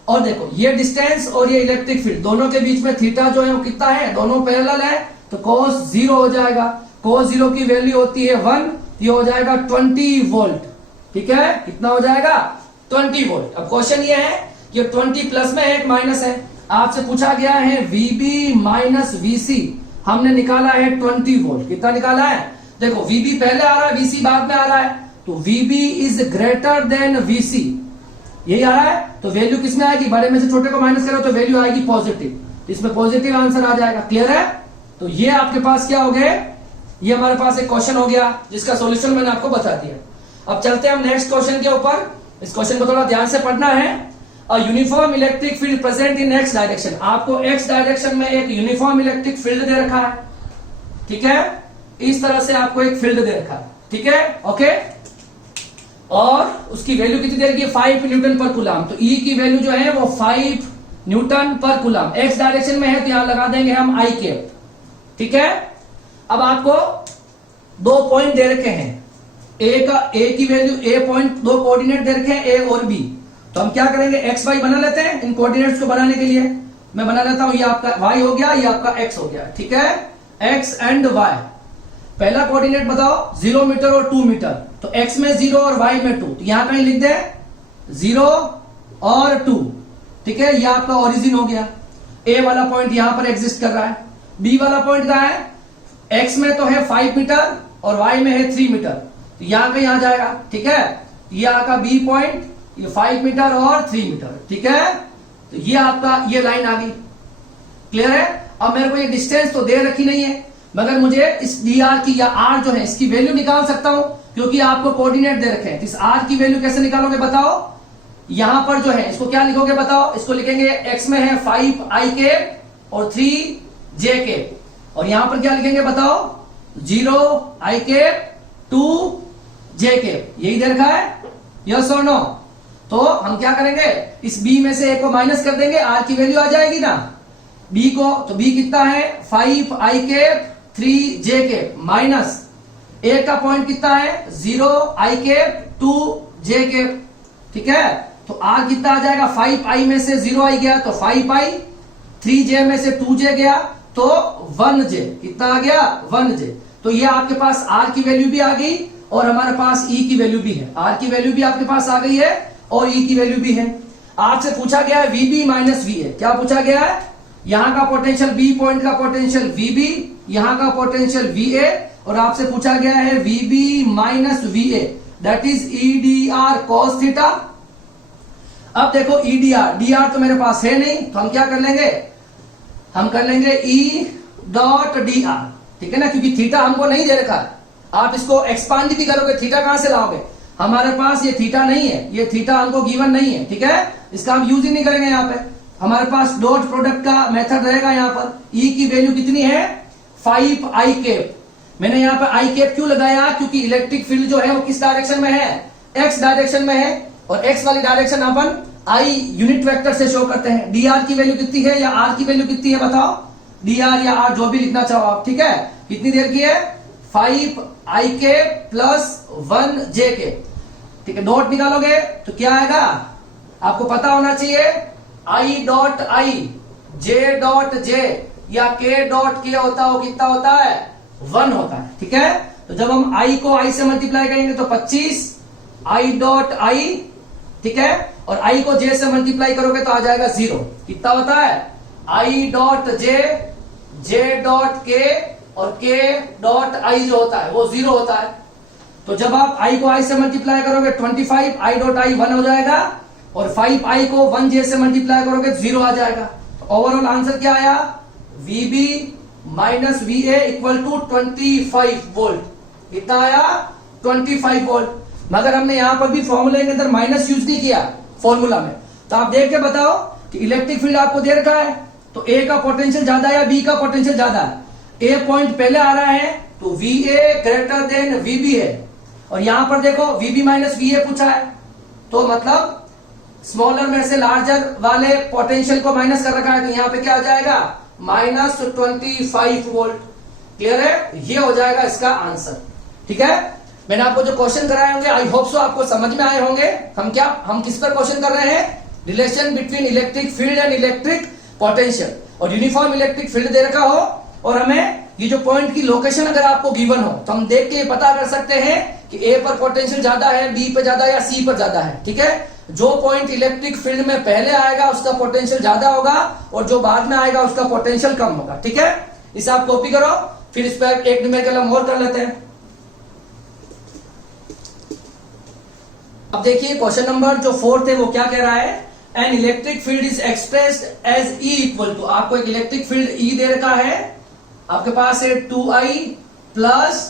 और देखो ये डिस्टेंस और ये इलेक्ट्रिक फील्ड दोनों के बीच में थीटा जो है वो कितना है, दोनों पैरेलल है, तो cos 0 हो जाएगा, cos 0 की वैल्यू होती है 1, ये हो जाएगा 20 वोल्ट, ठीक है, कितना हो जाएगा 20 वोल्ट। अब क्वेश्चन ये है कि 20 प्लस में है एक माइनस है, आपसे पूछा गया है VB माइनस VC, हमने निकाला है 20 वोल्ट, कितना निकाला है, देखो VB पहले आ रहा है VC बाद में आ रहा है, तो VB is greater than VC, यही आ रहा है, तो वैल्यू किसमें आएगी, बड़े में से छोटे को माइनस करो तो वैल्यू आएगी पॉजिटिव, तो इसमें पॉजिटिव आंसर आ जाएगा। क्लियर है, तो ये आपके पास क्या हो गए, ये हमारे पास एक क्वेश्चन हो गया जिसका सॉल्यूशन मैंने आपको बता दिया। अब चलते हैं हम नेक्स्ट क्वेश्चन के ऊपर, इस क्वेश्चन को थोड़ा ध्यान से पढ़ना है। अ uniform electric field present in x direction, आपको एक्स डायरेक्शन में एक यूनिफॉर्म इलेक्ट्रिक फील्ड दे रखा है, ठीक है, इस तरह से आपको एक फील्ड दे रखा है, ठीक है, ओके, और उसकी वैल्यू कितनी दे रखी है 5 न्यूटन पर कूलम, तो E की वैल्यू जो है वो 5 न्यूटन पर कूलम, एक्स डायरेक्शन में है तो यहां लगा देंगे हम I कैप, ठीक है। अब आपको 2 पॉइंट दे रखे हैं, A की वैल्यू A पॉइंट, 2 कोऑर्डिनेट दे रखे हैं A और B, तो हम क्या करेंगे x y बना लेते हैं, इन कोऑर्डिनेट्स को बनाने के लिए मैं बना लेता हूं, ये आपका y हो गया, ये आपका x हो गया, ठीक है, x एंड y। पहला कोऑर्डिनेट बताओ 0 मीटर और 2 मीटर, तो x में 0 और y में 2, तो यहां कहीं लिख दे 0 और 2, ठीक है, ये आपका ओरिजिन हो गया, A वाला पॉइंट यहां पर एग्जिस्ट कर रहा है, B वाला पॉइंट कहां है, x में तो है 5 मीटर और y में है 3 मीटर, तो यहां कहीं आ जाएगा, ठीक है, ये आपका B पॉइंट, ये 5 मीटर और 3 मीटर, ठीक है, तो ये आपका ये लाइन आ गई। क्लियर है, अब मेरे को ये डिस्टेंस तो दे रखी नहीं है, मगर मुझे इस dr की या r जो है इसकी वैल्यू निकाल सकता हूं, क्योंकि आपको कोऑर्डिनेट दे रखे हैं, इस r की वैल्यू कैसे निकालोगे बताओ, यहां पर जो है इसको क्या लिखोगे बताओ, इसको लिखेंगे x में है 5i कैप और 3j कैप, और यहां पर क्या लिखेंगे बताओ 0i कैप 2j कैप, यही दे रखा है, यस और नो, तो हम क्या करेंगे, इस b में से a को माइनस कर देंगे, r की वैल्यू आ जाएगी ना, b को, तो b कितना है 5i cap 3j cap minus a का पॉइंट कितना है 0i कैप 2j कैप, ठीक है, तो r कितना आ जाएगा 5i में से 0i गया तो 5i, 3j में से 2j गया तो 1j, कितना आ गया 1j, तो ये आपके पास r की वैल्यू भी आ गई और हमारे पास e की वैल्यू भी है, r की वैल्यू भी आपके पास आ गई है और e की वैल्यू भी है। आपसे पूछा गया है VB माइनस VA, क्या पूछा गया है, यहां का पोटेंशियल B पॉइंट का पोटेंशियल VB, यहां का पोटेंशियल VA, और आपसे पूछा गया है VB minus VA, that is EDR cos theta. अब देखो dr तो मेरे पास है नहीं, तो हम क्या कर लेंगे, हम कर लेंगे E डॉट dr, ठीक है ना, क्योंकि थीटा हमको नहीं दे रखा है, आप इसको एक्सपांड भी करोगे थीटा कहां से लाओगे, हमारे पास ये थीटा नहीं है, ये थीटा हमको गिवन नहीं है, ठीक है, इसका हम यूज ही नहीं करेंगे, यहाँ पे हमारे पास डॉट प्रोडक्ट का मेथड रहेगा। यहाँ पर E की वैल्यू कितनी है 5i कैप, मैंने यहाँ पर i कैप क्यों लगाया, क्योंकि इलेक्ट्रिक फील्ड जो है वो किस डायरेक्शन में है, x डायरेक्शन में है, और x वाली direction upon i unit vector से शो करते हैं। dr की वैल्यू कितनी है या r की वैल्यू कितनी है बताओ, dr या r जो भी लिखना चाहो आप, ठीक है, कितनी देर की है 5i cap plus 1j cap, ठीक है, डॉट निकालोगे तो क्या आएगा, आपको पता होना चाहिए i dot i J dot जे या के डॉट के होता है वो कितना होता है 1 होता है। ठीक है, तो जब हम आई को आई से मल्टीप्लाई करेंगे तो 25 आई डॉट आई, ठीक है, और आई को जे से मल्टीप्लाई करोगे तो आ जाएगा 0। कितना होता है आई डॉट जे डॉट के और के डॉट आई जो होता है वो 0 होता है। तो जब आप आई को आई से मल्टीप्लाई करोगे 25 आई डॉट आई 1 हो जाएगा और 5 आई को 1 जे से मल्टीप्लाई करोगे तो 0 आ जाएगा। तो ओवरऑल आंसर क्या आया VB minus VA equal to 25 volt. कितना आया 25 वोल्ट। मगर हमने यहां पर भी फॉर्मूले के अंदर माइनस यूज नहीं किया फॉर्मूला में। तो आप देख के बताओ कि इलेक्ट्रिक फील्ड आपको दे रखा है तो ए का पोटेंशियल ज्यादा है या बी का पोटेंशियल ज्यादा है। ए पॉइंट पहले आ रहा है तो VA ग्रेटर देन VB है और यहां पर देखो VB माइनस VA पूछा है तो मतलब स्मॉलर में से लार्जर वाले पोटेंशियल को माइनस कर रखा है तो यहां पे क्या आ जाएगा -25 वोल्ट। क्लियर है, ये हो जाएगा इसका आंसर। ठीक है, मैंने आपको जो क्वेश्चन कराए होंगे आई होप सो आपको समझ में आए होंगे। हम किस पर क्वेश्चन कर रहे हैं relation between electric field and electric potential और यूनिफॉर्म इलेक्ट्रिक फील्ड दे रखा हो और हमें ये जो पॉइंट की लोकेशन अगर आपको गिवन हो तो हम देख के पता कर सकते हैं कि ए पर पोटेंशियल ज्यादा है, बी पर ज्यादा या सी पर ज्यादा है। ठीक है, जो पॉइंट इलेक्ट्रिक फील्ड में पहले आएगा उसका पोटेंशियल ज्यादा होगा और जो बाद में आएगा उसका पोटेंशियल कम होगा। ठीक है, इसे आप कॉपी करो, फिर इस पर एक न्यूमेरिकल हम और कर लेते हैं। अब देखिए क्वेश्चन नंबर जो 4 है वो क्या कह रहा है an electric field is expressed as E equal to, आपको एक इलेक्ट्रिक फील्ड ई दे रखा है, आपके पास है 2i प्लस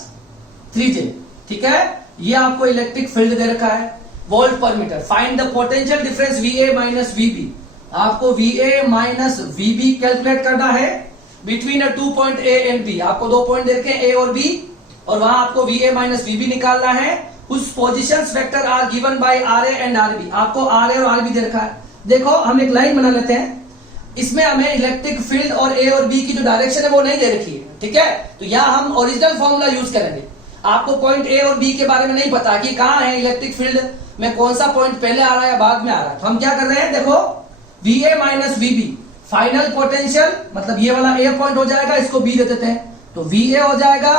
3j। ठीक है, ये आपको इलेक्ट्रिक फील्ड दे रखा है वोल्ट पर metre. Find the potential difference VA minus VB, आपको VA माइनस VB कैलकुलेट करना है between a 2 point A and B। आपको 2 पॉइंट दे रखे हैं A और B और वहां आपको VA माइनस VB निकालना है। उस position vector R given by RA and RB, आपको RA और RB दे रखा है। देखो हम एक लाइन बना लेते हैं, इसमें हमें इलेक्ट्रिक फील्ड और A और B की जो डायरेक्शन है वो नहीं दे रखी है। ठीक है, तो यहां हम ओरिजिनल फॉर्मूला यूज करेंगे। आपको पॉइंट A और B के बारे में नहीं पता कि कहां है इलेक्ट्रिक फील्ड में, कौन सा पॉइंट पहले आ रहा है या बाद में आ रहा है। तो हम क्या कर रहे हैं, देखो VA minus VB final potential, मतलब ये वाला A पॉइंट हो जाएगा, इसको B दे देते हैं तो VA हो जाएगा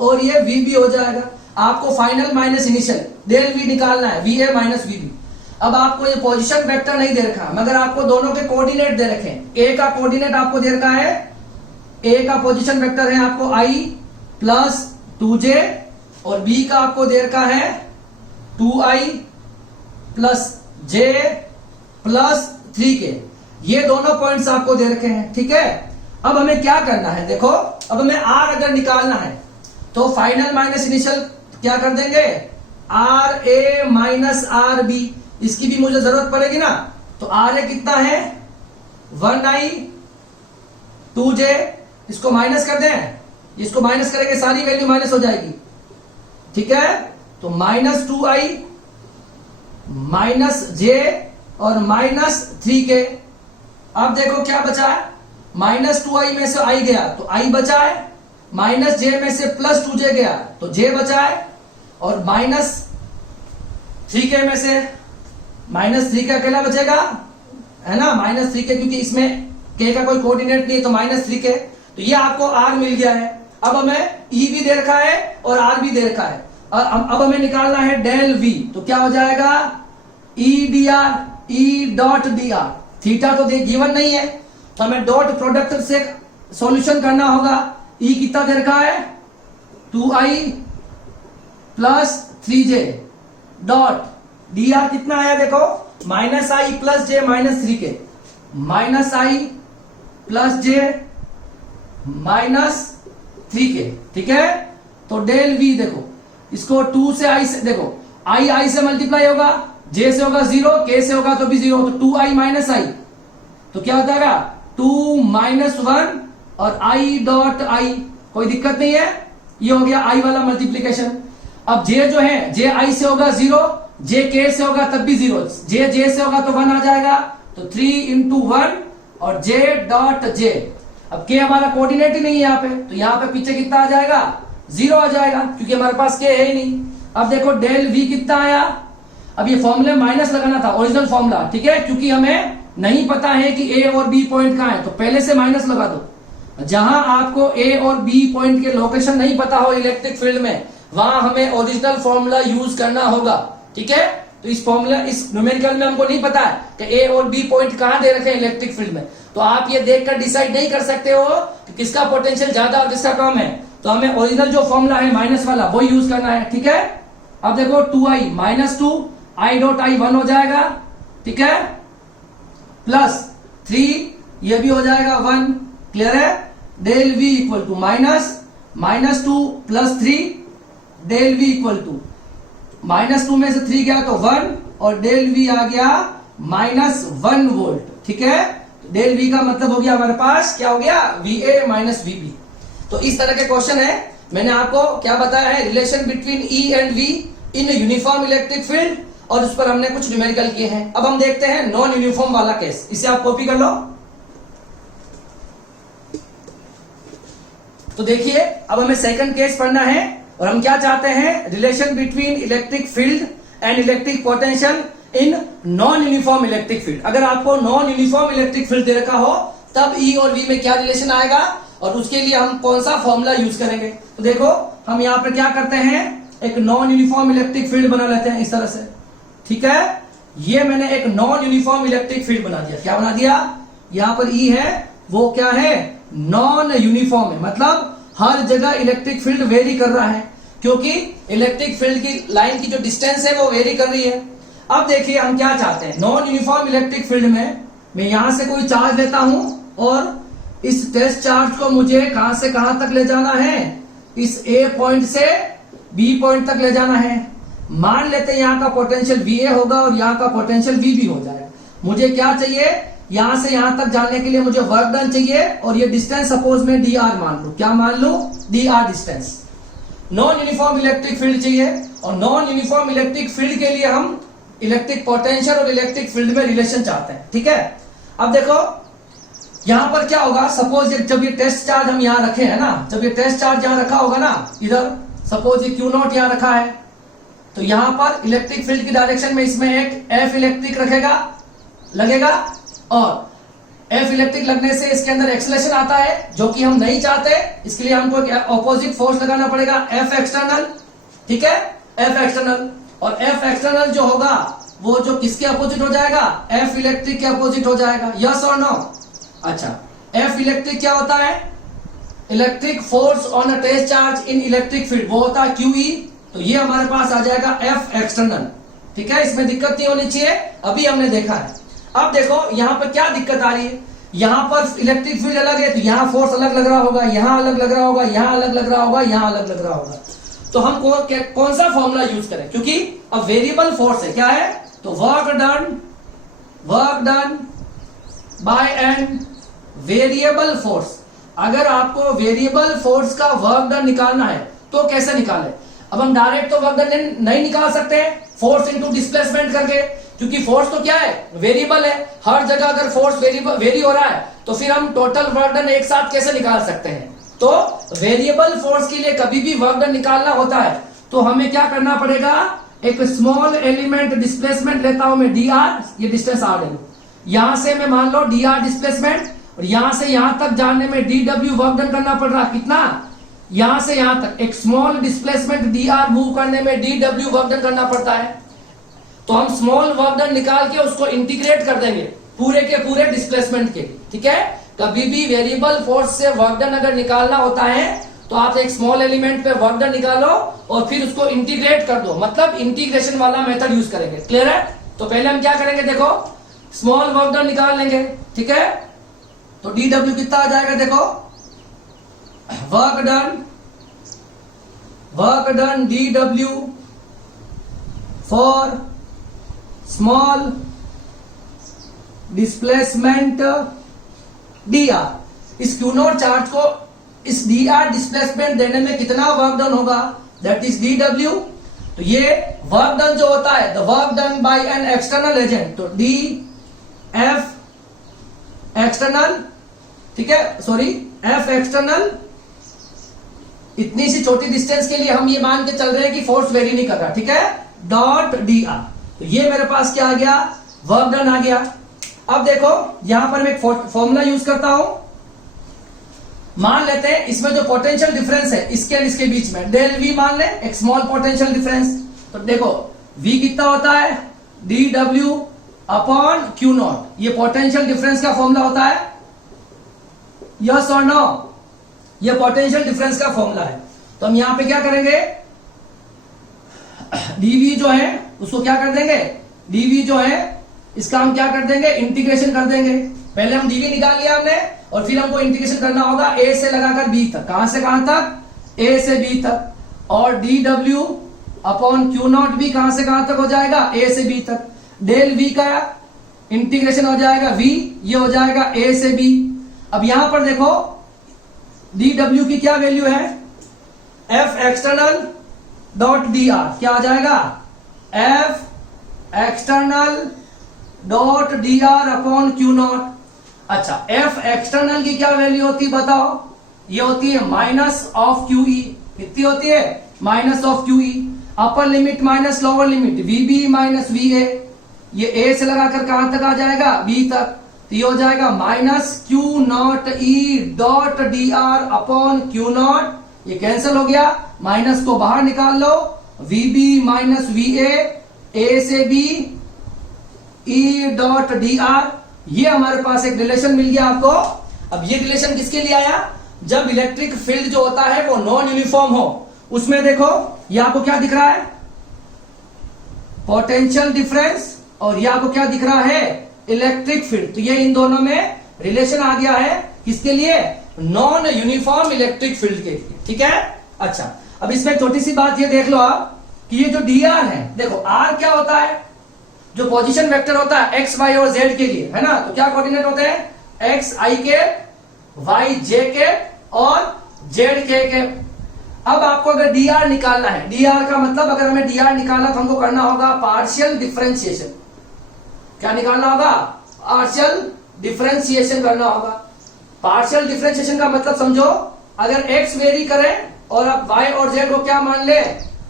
और ये VB हो जाएगा। आपको final minus initial del V निकालना है, VA माइनस VB। अब आपको ये पोजीशन वेक्टर नहीं दे रखा मगर आपको दोनों के कोऑर्डिनेट दे रखे हैं। A का कोऑर्डिनेट आपको दे रखा है, A का पोजीशन वेक्टर है आपको I प्लस 2j और B का आपको दे रखा है 2i plus j plus 3k। ये दोनों पॉइंट्स आपको दे रखे हैं। ठीक है, अब हमें क्या करना है, देखो अब हमें R अगर निकालना है तो फाइनल माइनस इनिशियल क्या कर देंगे RA माइनस RB, इसकी भी मुझे जरूरत पड़ेगी ना। तो RA कितना है 1i 2j, इसको माइनस कर दें, इसको माइनस करेंगे सारी वैल्यू माइनस हो जाएगी। ठीक है, तो माइनस 2i माइनस j और माइनस 3k। अब देखो क्या बचा है, माइनस 2i में से i गया तो i बचा है, माइनस j में से प्लस 2j गया तो j बचा है और माइनस 3k में से माइनस 3 का अकेला बचेगा है ना, माइनस 3k, क्योंकि इसमें k का कोई कोऑर्डिनेट नहीं है तो माइनस 3k। तो ये आपको r मिल गया है। अब हमें E भी दे रखा है और R भी दे रखा है। अब हमें निकालना है डेल V, तो क्या हो जाएगा E dr, E dot dr। Theta तो गिवन नहीं है तो हमें डॉट प्रोडक्ट से सॉल्यूशन करना होगा। E कितना दे रखा है 2i plus 3j dot dr कितना आया देखो minus i plus j minus 3k, minus i plus j minus 3k। ठीक है, तो डेल V देखो इसको 2 से i से, देखो i से मल्टीप्लाई होगा, j से होगा 0, k से होगा तो भी 0, तो 2i माइनस i तो क्या होता है 2 माइनस 1 और i डॉट i, कोई दिक्कत नहीं है। ये हो गया i वाला मल्टीप्लीकेशन। अब j जो है j i से होगा 0, j k से होगा तब भी 0, j से होगा तो 1 आ जाएगा, तो 3 इंटू 1 और j डॉट j। अब k हमारा कोऑर्डिनेट ही नहीं है यहाँ पे, तो यहाँ पे पीछे कितना आ जाएगा 0 आ जाएगा क्योंकि हमारे पास k है ही नहीं। अब देखो डेल V कितना आया, अब ये फॉर्मूले माइनस लगाना था ओरिजिनल फॉर्मूला। ठीक है, क्योंकि हमें नहीं पता है कि ए और बी पॉइंट कहाँ है, तो पहले से माइनस लगा दो। जहां आपको ए और बी पॉइंट के लोकेशन नहीं पता हो इलेक्ट्रिक फील्ड में, वहां हमें ओरिजिनल फॉर्मूला यूज करना होगा। ठीक है, तो इस फॉर्मूला, इस न्यूमेरिकल में हमको नहीं पता है कि ए और बी पॉइंट कहां दे रखे हैं इलेक्ट्रिक फील्ड में, तो आप ये देखकर डिसाइड नहीं कर सकते हो कि किसका पोटेंशियल ज्यादा और किसका कम है। तो हमें ओरिजिनल जो फॉर्मूला है माइनस वाला वो यूज करना है। ठीक है, अब देखो 2i -2 i डॉट i 1 हो जाएगा। ठीक है, प्लस 3 ये भी हो जाएगा 1। क्लियर है, del v equal to -2 plus 3 del v equal to -2 में से 3 गया तो 1 और डेल v आ गया -1 वोल्ट। ठीक है, डेल v का मतलब हो गया हमारे पास क्या हो गया, VA माइनस VB। तो इस तरह के क्वेश्चन है। मैंने आपको क्या बताया है, relation between E and V in uniform electric field, और उस पर हमने कुछ न्यूमेरिकल किए हैं। अब हम देखते हैं नॉन यूनिफॉर्म वाला केस, इसे आप कॉपी कर लो। तो देखिए अब हमें सेकंड केस पढ़ना है, और हम क्या चाहते हैं, relation between electric field and electric potential in non uniform electric field. अगर आपको नॉन यूनिफॉर्म इलेक्ट्रिक फील्ड दे रखा हो तब E और V में क्या रिलेशन आएगा, और उसके लिए हम कौन सा फॉर्मूला यूज करेंगे। तो देखो हम यहाँ पर क्या करते हैं, एक नॉन यूनिफॉर्म इलेक्ट्रिक फील्ड बना लेते हैं इस तरह से। ठीक है, ये मैंने एक नॉन यूनिफॉर्म इलेक्ट्रिक फील्ड बना दिया। क्या बना दिया, यहाँ पर E है वो क्या है, नॉन यूनिफॉर्म है, मतलब हर जगह इलेक्ट्रिक फील्ड वेरी कर रहा है, क्योंकि इलेक्ट्रिक फील्ड की लाइन की जो डिस्टेंस है वो वेरी कर रही है। अब देखिए हम क्या चाहते हैं, नॉन यूनिफॉर्म इलेक्ट्रिक फील्ड में मैं यहां से कोई चार्ज लेता हूं और इस टेस्ट चार्ज को मुझे कहां से कहां तक ले जाना है, इस A पॉइंट से B पॉइंट तक ले जाना है। मान लेते हैं यहाँ का पोटेंशियल VA होगा और यहाँ का पोटेंशियल VB हो जाएगा। मुझे क्या चाहिए, यहां से यहां तक जाने के लिए मुझे वर्क डन चाहिए, और ये डिस्टेंस सपोज में dr मान लू। क्या मान लू, dr distance. Non uniform electric field चाहिए, और नॉन यूनिफॉर्म इलेक्ट्रिक फील्ड के लिए हम इलेक्ट्रिक पोटेंशियल और इलेक्ट्रिक फील्ड में रिलेशन चाहते हैं। ठीक है, अब देखो यहां पर क्या होगा, सपोज जब ये टेस्ट चार्ज हम यहां रखे हैं ना, जब ये टेस्ट चार्ज यहां रखा होगा ना, इधर सपोज ये Q0 यहां रखा है, तो यहां पर इलेक्ट्रिक फील्ड की डायरेक्शन में इसमें एक F इलेक्ट्रिक लगेगा, और F इलेक्ट्रिक लगने से इसके अंदर एक्सेलरेशन आता है जो कि हम नहीं चाहते। इसके लिए हमको एक ऑपोजिट फोर्स लगाना पड़ेगा, F एक्सटर्नल। ठीक है, F एक्सटर्नल, और F एक्सटर्नल जो होगा वो जो किसके अपोजिट हो जाएगा, F इलेक्ट्रिक के अपोजिट हो जाएगा। यस और नो। अच्छा, F इलेक्ट्रिक क्या होता है, electric force on a test charge in electric field, वो होता है QE। तो ये हमारे पास आ जाएगा F एक्सटर्नल। ठीक है, इसमें दिक्कत नहीं होनी चाहिए, अभी हमने देखा है। अब देखो यहाँ पर क्या दिक्कत आ रही है, यहाँ पर इलेक्ट्रिक फील्ड अलग है तो यहाँ फोर्स अलग लग रहा होगा, यहाँ अलग लग रहा होगा, यहाँ अलग लग रहा होगा, यहाँ अलग लग रहा होगा। तो हम कौन सा फॉर्मूला यूज करें, क्योंकि अब वेरिएबल फोर्स है, क्या है, तो work done by an variable force. अगर आपको वेरिएबल फोर्स का वर्क डन निकालना है तो कैसे निकाले। अब हम डायरेक्ट तो वर्क डन नहीं निकाल सकते, फोर्स इनटू डिस्प्लेसमेंट करके, क्योंकि फोर्स तो क्या है, वेरिएबल है। हर जगह अगर फोर्स वेरी हो रहा है तो फिर हम टोटल वर्क डन एक साथ कैसे निकाल सकते हैं। तो वेरिएबल फोर्स के लिए कभी भी वर्क डन निकालना होता है तो हमें क्या करना पड़ेगा, एक स्मॉल एलिमेंट डिस्प्लेसमेंट लेता हूं मैं dr, ये डिस्टेंस r ले लो, यहां से मैं मान लो dr डिस्प्लेसमेंट, और यहां से यहां तक जाने में dw वर्क डन करना पड़ रहा, कितना, यहां से यहां तक एक स्मॉल डिस्प्लेसमेंट dr मूव करने में dw वर्क डन करना पड़ता है। तो हम स्मॉल वर्क डन निकाल के उसको इंटीग्रेट कर देंगे पूरे के पूरे डिस्प्लेसमेंट के। ठीक है, कभी भी वेरिएबल फोर्स से वर्क डन अगर निकालना होता है तो आप एक स्मॉल एलिमेंट पे वर्क डन निकालो और फिर उसको इंटीग्रेट कर दो, मतलब इंटीग्रेशन वाला मेथड यूज करेंगे। क्लियर है, तो पहले हम क्या करेंगे, देखो स्मॉल वर्क डन निकाल लेंगे। ठीक है, तो dw कितना आ जाएगा, देखो work done dw for small displacement dr। इस Q0 चार्ज को इस dr डिस्प्लेसमेंट देने में कितना वर्क डन होगा, दैट इज dw। तो ये वर्क डन जो होता है, the work done by an external agent, तो df एक्सटर्नल, ठीक है, सॉरी f एक्सटर्नल, इतनी सी छोटी डिस्टेंस के लिए हम ये मान के चल रहे हैं कि फोर्स वेरी नहीं कर रहा। ठीक है, डॉट dr। तो ये मेरे पास क्या आ गया, वर्क डन आ गया। अब देखो यहां पर मैं एक फॉर्मूला यूज करता हूं। मान लेते हैं इसमें जो पोटेंशियल डिफरेंस है इसके और इसके बीच में डेल वी मान ले, एक स्मॉल पोटेंशियल डिफरेंस। तो देखो V कितना होता है, dw अपॉन क्यू नॉट। ये पोटेंशियल डिफरेंस का फॉर्मूला होता है, यस और नो? ये पोटेंशियल डिफरेंस का फॉर्मूला है। तो हम यहां पे क्या करेंगे, dv जो है उसको क्या कर देंगे, dv जो है इसका हम क्या कर देंगे, इंटीग्रेशन कर देंगे। पहले हम dv निकाल लिया हमने और फिर हमको इंटीग्रेशन करना होगा a से लगाकर b तक। कहां से कहां तक, a से b तक। और dw अपॉन क्यू नॉट भी कहां से कहां तक हो जाएगा, a से b तक। डेल v का इंटीग्रेशन हो जाएगा v, ये हो जाएगा a से b। अब यहां पर देखो dw की क्या वैल्यू है, f एक्सटर्नल डॉट dr क्या आ जाएगा, f external dot dr upon Q not. अच्छा, f एक्सटर्नल की क्या वैल्यू होती है बताओ, ये होती है माइनस ऑफ क्यू ई। कितनी होती है, minus of Q E. Upper limit minus lower limit VB minus V A, ये a से लगाकर कहां तक आ जाएगा, b तक। तो ये हो जाएगा minus Q not E dot D are upon Q not. ये कैंसिल हो गया, माइनस को बाहर निकाल लो, वीबी माइनस वी ए से b ई डॉट डी आर। ये हमारे पास एक रिलेशन मिल गया आपको। अब ये रिलेशन किसके लिए आया, जब इलेक्ट्रिक फील्ड जो होता है वो नॉन यूनिफॉर्म हो। उसमें देखो ये आपको क्या दिख रहा है, पोटेंशियल डिफरेंस, और ये आपको क्या दिख रहा है, इलेक्ट्रिक फील्ड। तो ये इन दोनों में रिलेशन आ गया है, किसके लिए, नॉन यूनिफॉर्म इलेक्ट्रिक फील्ड के लिए। ठीक है। अच्छा, अब इसमें छोटी सी बात ये देख लो आप कि ये जो डी आर है, देखो आर क्या होता है, जो पोजीशन वेक्टर होता है एक्स वाई और जेड के लिए, है ना। तो क्या कोऑर्डिनेट होते हैं, एक्स आई के, वाई जे के और जेड के। अब आपको अगर डी आर निकालना है, डी आर का मतलब अगर हमें डी आर निकालना तो हमको करना होगा पार्शियल डिफरेंशिएशन। क्या निकालना होगा, पार्शियल डिफरेंशिएशन करना होगा। पार्शियल डिफरेंशिएशन का मतलब समझो, अगर एक्स वेरी करे और आप वाई और जेड को क्या मान ले,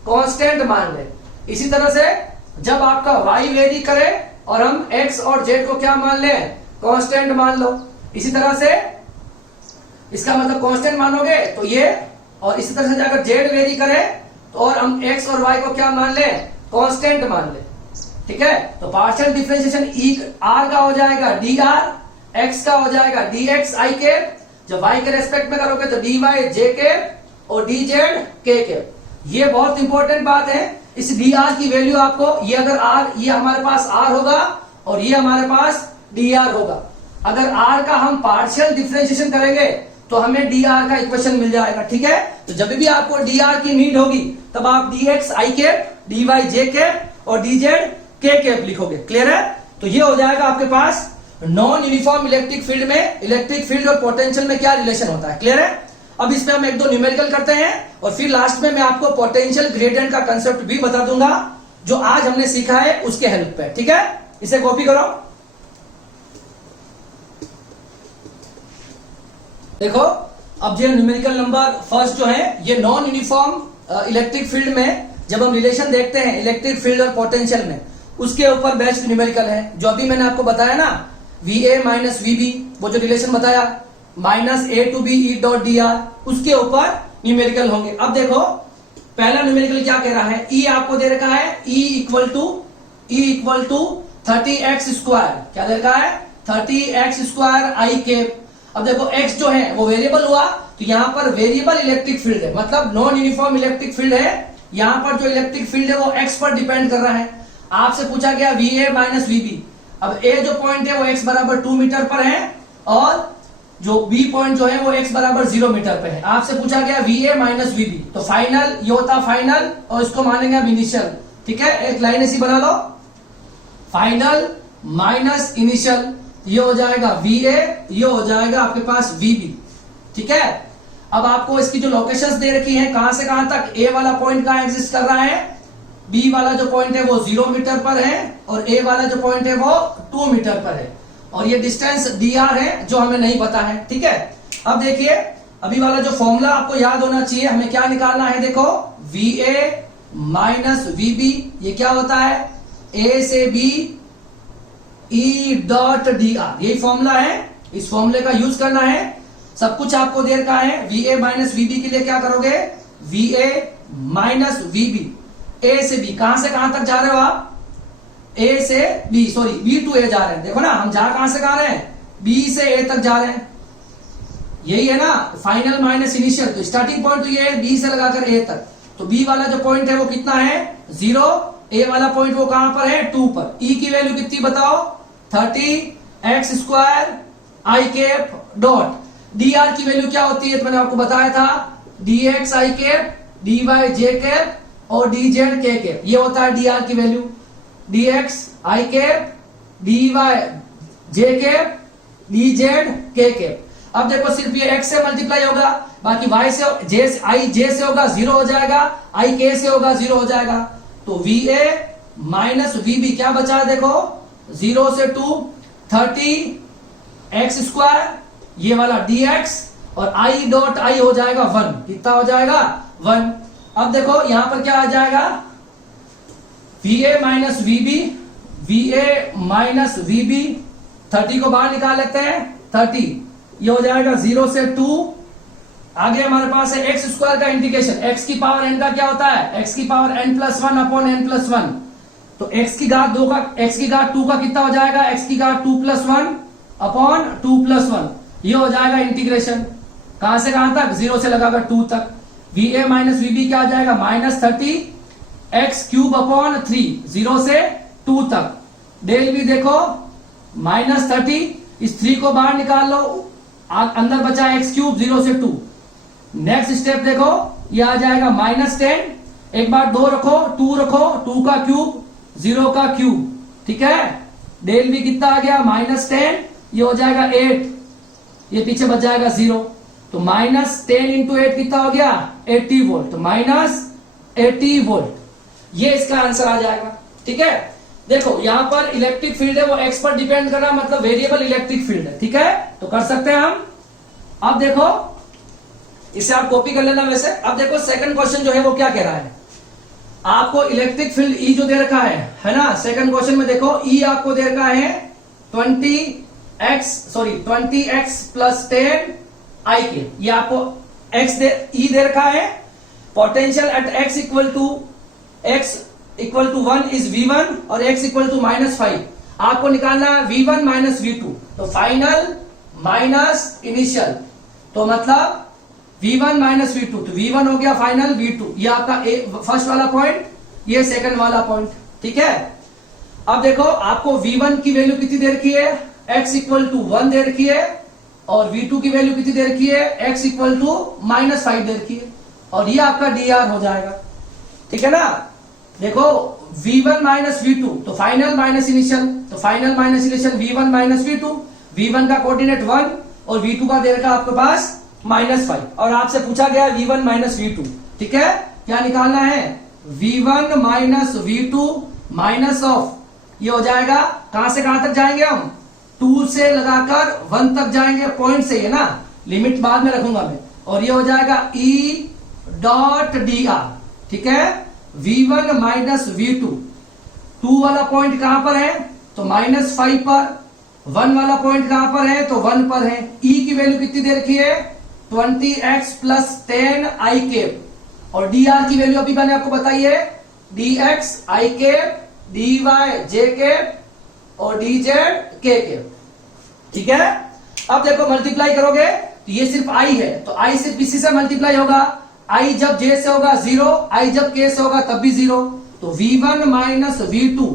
कांस्टेंट मान ले। इसी तरह से जब आपका y वेरी करे और हम x और z को क्या मान ले, कांस्टेंट मान लो। इसी तरह से इसका मतलब कांस्टेंट मानोगे तो ये, और इसी तरह से अगर z वेरी करे तो और हम x और y को क्या मान ले, कांस्टेंट मान ले। ठीक है। तो पार्शियल डिफरेंशिएशन ई r का हो जाएगा dr, x का हो जाएगा dx i के, जब y के रेस्पेक्ट में करोगे तो dy j के और dz k। ये बहुत इंपॉर्टेंट बात है। इस डी आर की वैल्यू आपको, ये अगर आर, ये हमारे पास आर होगा और ये हमारे पास डी आर होगा। अगर आर का हम पार्शियल डिफरेंशिएशन करेंगे तो हमें डी आर का इक्वेशन मिल जाएगा। ठीक है। तो जब भी आपको डी आर की नीड होगी तब आप डी एक्स आई के, डी वाई जे के और डी जेड के लिखोगे। क्लियर है। तो ये हो जाएगा आपके पास नॉन यूनिफॉर्म इलेक्ट्रिक फील्ड में इलेक्ट्रिक फील्ड और पोटेंशियल में क्या रिलेशन होता है। क्लियर है। अब इसमें हम एक दो न्यूमेरिकल करते हैं और फिर लास्ट में मैं आपको पोटेंशियल ग्रेडियंट का कंसेप्ट भी बता दूंगा जो आज हमने सीखा है उसके हेल्प पे। ठीक है। इसे कॉपी करो। देखो अब जो न्यूमेरिकल नंबर फर्स्ट जो है, ये नॉन यूनिफॉर्म इलेक्ट्रिक फील्ड में जब हम रिलेशन देखते हैं इलेक्ट्रिक फील्ड और पोटेंशियल में, उसके ऊपर बेस्ड न्यूमेरिकल है। जो अभी मैंने आपको बताया ना, V A minus V B, वो जो रिलेशन बताया minus A to B E dot D R, उसके ऊपर न्यूमेरिकल होंगे। अब देखो पहला न्यूमेरिकल क्या कह रहा है, ई आपको दे रखा है, ई इक्वल टू 30x स्क्वायर। क्या दे रखा है, 30x स्क्वायर आई के। अब देखो x जो है वो वेरिएबल हुआ, तो यहाँ पर वेरिएबल इलेक्ट्रिक फील्ड है, मतलब नॉन यूनिफॉर्म इलेक्ट्रिक फील्ड है। यहाँ पर जो इलेक्ट्रिक फील्ड है वो x पर डिपेंड कर रहा है। आपसे पूछा गया V A minus V B. अब a जो पॉइंट है वो x बराबर 2 मीटर पर है और जो B पॉइंट जो है वो x बराबर 0 मीटर पे है। आपसे पूछा गया VA माइनस VB, तो फाइनल ये होता फाइनल और इसको मानेंगे आप इनिशियल। ठीक है। एक लाइन ऐसी बना लो, फाइनल माइनस इनिशियल, ये हो जाएगा VA, ये हो जाएगा आपके पास VB। ठीक है। अब आपको इसकी जो लोकेशंस दे रखी है, कहां से कहां तक, A वाला पॉइंट कहां एग्जिस्ट कर रहा है, B वाला जो पॉइंट है वो 0 मीटर पर है और A वाला जो पॉइंट है वो 2 मीटर पर है, और ये डिस्टेंस dr है जो हमें नहीं पता है। ठीक है। अब देखिए अभी वाला जो फॉर्मूला आपको याद होना चाहिए, हमें क्या निकालना है, देखो VA माइनस VB, ये क्या होता है, A से B E dot D are, यही फॉर्मूला है, इस फॉर्मूले का यूज करना है। सब कुछ आपको दे रखा है। वी ए माइनस वीबी के लिए क्या करोगे, वी ए माइनस वीबी, ए से बी, कहां से कहां तक जा रहे हो आप, ए से बी, सॉरी बी टू ए जा रहे हैं। देखो ना, हम कहां से जा रहे हैं, बी से ए तक जा रहे हैं, यही है ना फाइनल माइनस इनिशियल। तो स्टार्टिंग पॉइंट तो ये है बी से लगाकर ए तक, तो बी वाला जो पॉइंट है वो कितना है 0, ए वाला पॉइंट वो कहां पर है 2 पर। ई की वैल्यू कितनी बताओ 30 x² I cap dot, D are की वैल्यू क्या होती है तो मैंने आपको बताया था dx आई कैप, dy जे कैप और dz के कैप, ये होता है डी आर की वैल्यू। dx आई कैप, dy जे कैप, dz के कैप। अब देखो सिर्फ ये x से मल्टीप्लाई होगा, बाकी y से i j से होगा 0 हो जाएगा, i k से होगा 0 हो जाएगा। तो va माइनस vb क्या बचा है देखो 0 से 2 30x², ये वाला dx और i डॉट i हो जाएगा 1, कितना हो जाएगा 1। अब देखो यहां पर क्या आ जाएगा va minus vb, va minus vb, 30 को बाहर निकाल लेते हैं 30, ये हो जाएगा 0 से 2। आगे हमारे पास है x² का इंटीग्रेशन, x की पावर n का क्या होता है x की पावर n+1 अपॉन n+1, तो x की घात 2 का, x की घात 2 का कितना हो जाएगा x की घात 2+1 अपॉन 2+1, ये हो जाएगा इंटीग्रेशन कहां से कहां तक 0 से लगाकर 2 तक। va माइनस vb क्या आ जाएगा -30x³ अपॉन 3, 0 से 2 तक। डेल भी देखो -30, इस 3 को बाहर निकाल लो, अंदर बचा x³ 0 से 2। नेक्स्ट स्टेप देखो ये आ जाएगा -10, एक बार 2 रखो 2 रखो, 2 का क्यूब 0 का क्यूब, ठीक है। डेल भी कितना आ गया -10, ये हो जाएगा 8, ये पीछे बच जाएगा 0, तो -10 इंटू 8 कितना हो गया 80 वोल्ट, तो -80 वोल्ट, ये इसका आंसर आ जाएगा, ठीक है। देखो यहां पर इलेक्ट्रिक फील्ड है वो x पर डिपेंड कर रहा है, मतलब वेरिएबल इलेक्ट्रिक फील्ड है, ठीक है, तो कर सकते हैं हम। अब देखो इसे आप कॉपी कर लेना वैसे। अब देखो सेकंड क्वेश्चन जो है वो क्या कह रहा है, आपको इलेक्ट्रिक फील्ड E जो दे रखा है ना, सेकंड क्वेश्चन में देखो E आपको दे रखा है 20x + 10 आई के, ये आपको E दे रखा है। Potential at x equal to 1 is V1 और x इक्वल टू -5, आपको निकालना है V1 माइनस V2, तो फाइनल माइनस इनिशियल, तो मतलब V1 माइनस V2, तो V1 हो गया फाइनल V2, ये आपका फर्स्ट वाला पॉइंट, ये सेकंड वाला पॉइंट, ठीक है। अब देखो आपको V1 की वैल्यू कितनी दे रखी है x इक्वल टू 1 दे रखी है, और V2 की वैल्यू कितनी दे रखी है x इक्वल टू -5 दे रखी है, और ये आपका dr हो जाएगा, ठीक है ना। देखो V1 माइनस V2, तो फाइनल माइनस इनिशियल, तो final minus initial V1 minus V2, V1 का कोऑर्डिनेट 1 और V2 का दे रखा आपके पास -5, और आपसे पूछा गया V1 माइनस V2, ठीक है। क्या निकालना है V1 minus V2 minus of, ये हो जाएगा कहां से कहां तक जाएंगे हम 2 से लगाकर 1 तक जाएंगे, पॉइंट से है ना, लिमिट बाद में रखूंगा मैं, और ये हो जाएगा E डॉट dr, ठीक है। V1 माइनस V2, 2 वाला पॉइंट कहां पर है तो -5 पर, 1 वाला पॉइंट कहां पर है तो 1 पर है। E की वैल्यू कितनी दे रखी है 20x + 10 आई कैप, और dr की वैल्यू अभी मैंने आपको बताई है dx आई कैप, dy जे कैप और dz के कैप, ठीक है। अब देखो मल्टीप्लाई करोगे तो ये सिर्फ i है, तो i सिर्फ इसी से मल्टीप्लाई होगा, i जब j से होगा 0, i जब k से होगा तब भी 0, तो V1 minus V2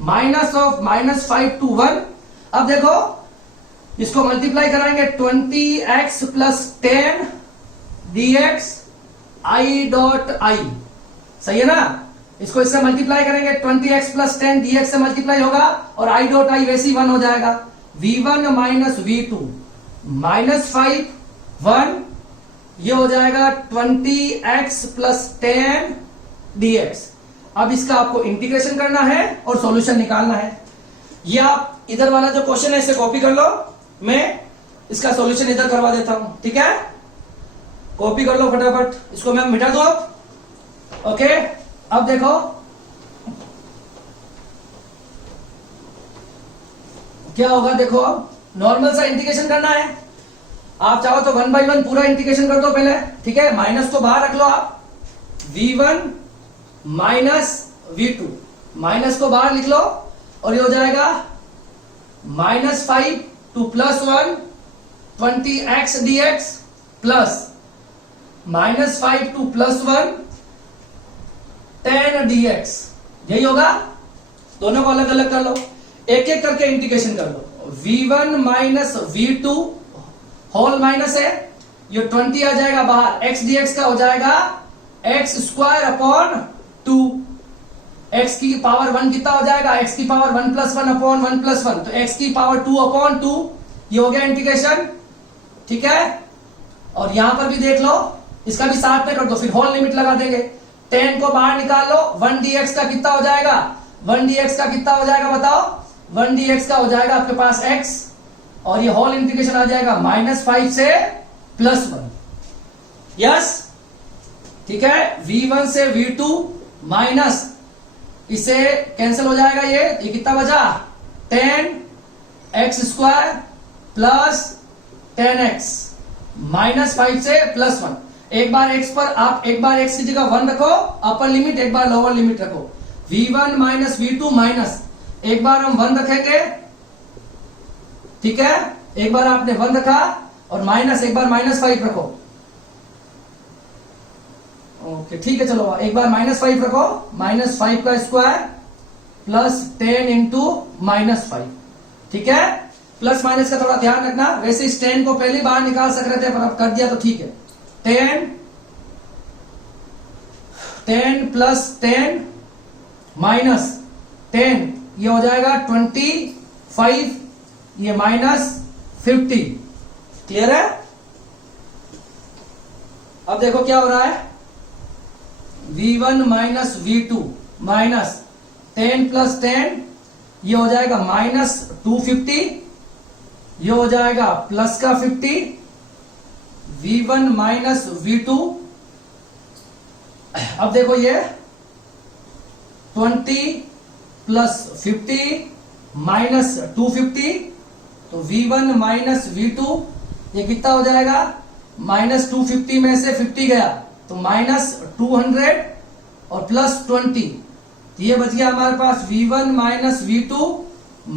minus of -5 to 1। अब देखो इसको मल्टीप्लाई कराएंगे 20x + 10 dx i dot i, सही है ना। इसको इससे मल्टीप्लाई करेंगे 20x + 10 dx से मल्टीप्लाई होगा, और i डॉट i वैसे ही 1 हो जाएगा। V1 माइनस V2 -5 1, ये हो जाएगा 20x + 10 dx। अब इसका आपको इंटीग्रेशन करना है और सॉल्यूशन निकालना है। ये आप इधर वाला जो क्वेश्चन है इसे कॉपी कर लो, मैं इसका सॉल्यूशन इधर करवा देता हूं, ठीक है। कॉपी कर लो फटाफट, इसको मैं मिटा दो, ओके। अब देखो क्या होगा देखो, अब नॉर्मल सा इंटीग्रेशन करना है। आप चाहो तो 1 by 1 पूरा इंटीग्रेशन कर दो पहले, ठीक है। माइनस को बाहर रख लो आप, v1 माइनस v2, माइनस को बाहर लिख लो और ये हो जाएगा -5 to +1 20x dx plus -5 to +1 10 dx। यही होगा। दोनों को अलग अलग कर लो, एक एक करके इंटीग्रेशन कर लो। v1 minus v2 whole minus है, ये 20 आ जाएगा बाहर, x dx का हो जाएगा x² अपॉन 2। x की पावर 1 कितना हो जाएगा, x की पावर 1 + 1 अपॉन 1 + 1, तो x की पावर 2 अपॉन 2। ये हो गया इंटीग्रेशन, ठीक है। और यहां पर भी देख लो, इसका भी साथ में कर दो, फिर होल लिमिट लगा देंगे। 10 को बाहर निकाल लो, 1 dx का कितना हो जाएगा, 1 dx का कितना हो जाएगा बताओ। 1 dx का हो जाएगा आपके पास x, और ये होल इंटीग्रेशन आ जाएगा -5 से +1। यस, ठीक है। v1 से v2 माइनस, इसे कैंसिल हो जाएगा, ये कितना बचा, 10x² प्लस 10x -5 से +1। एक बार x पर आप, एक बार x की जगह 1 रखो अपर लिमिट, एक बार लोअर लिमिट रखो। v1 माइनस v2 माइनस, एक बार हम 1 रखेंगे, ठीक है। एक बार आपने 1 रखा और माइनस, एक बार -5 रखो। ओके, ठीक है, चलो एक बार -5 रखो, -5 का स्क्वायर प्लस 10 इंटू -5, ठीक है। प्लस माइनस का थोड़ा ध्यान रखना, वैसे इस 10 को पहले बाहर निकाल सक रहे थे, पर अब कर दिया तो ठीक है। 10 प्लस 10 माइनस 10, ये हो जाएगा 25, ये -50। क्लियर है। अब देखो क्या हो रहा है, v1 minus v2 minus 10 plus 10, ये हो जाएगा -250, ये हो जाएगा प्लस का 50। v1 माइनस v2, अब देखो ये 20 प्लस 50 माइनस 250, तो v1 माइनस v2 ये कितना हो जाएगा, -250 में से 50 गया तो -200 और प्लस 20, तो ये बच गया हमारे पास v1 माइनस v2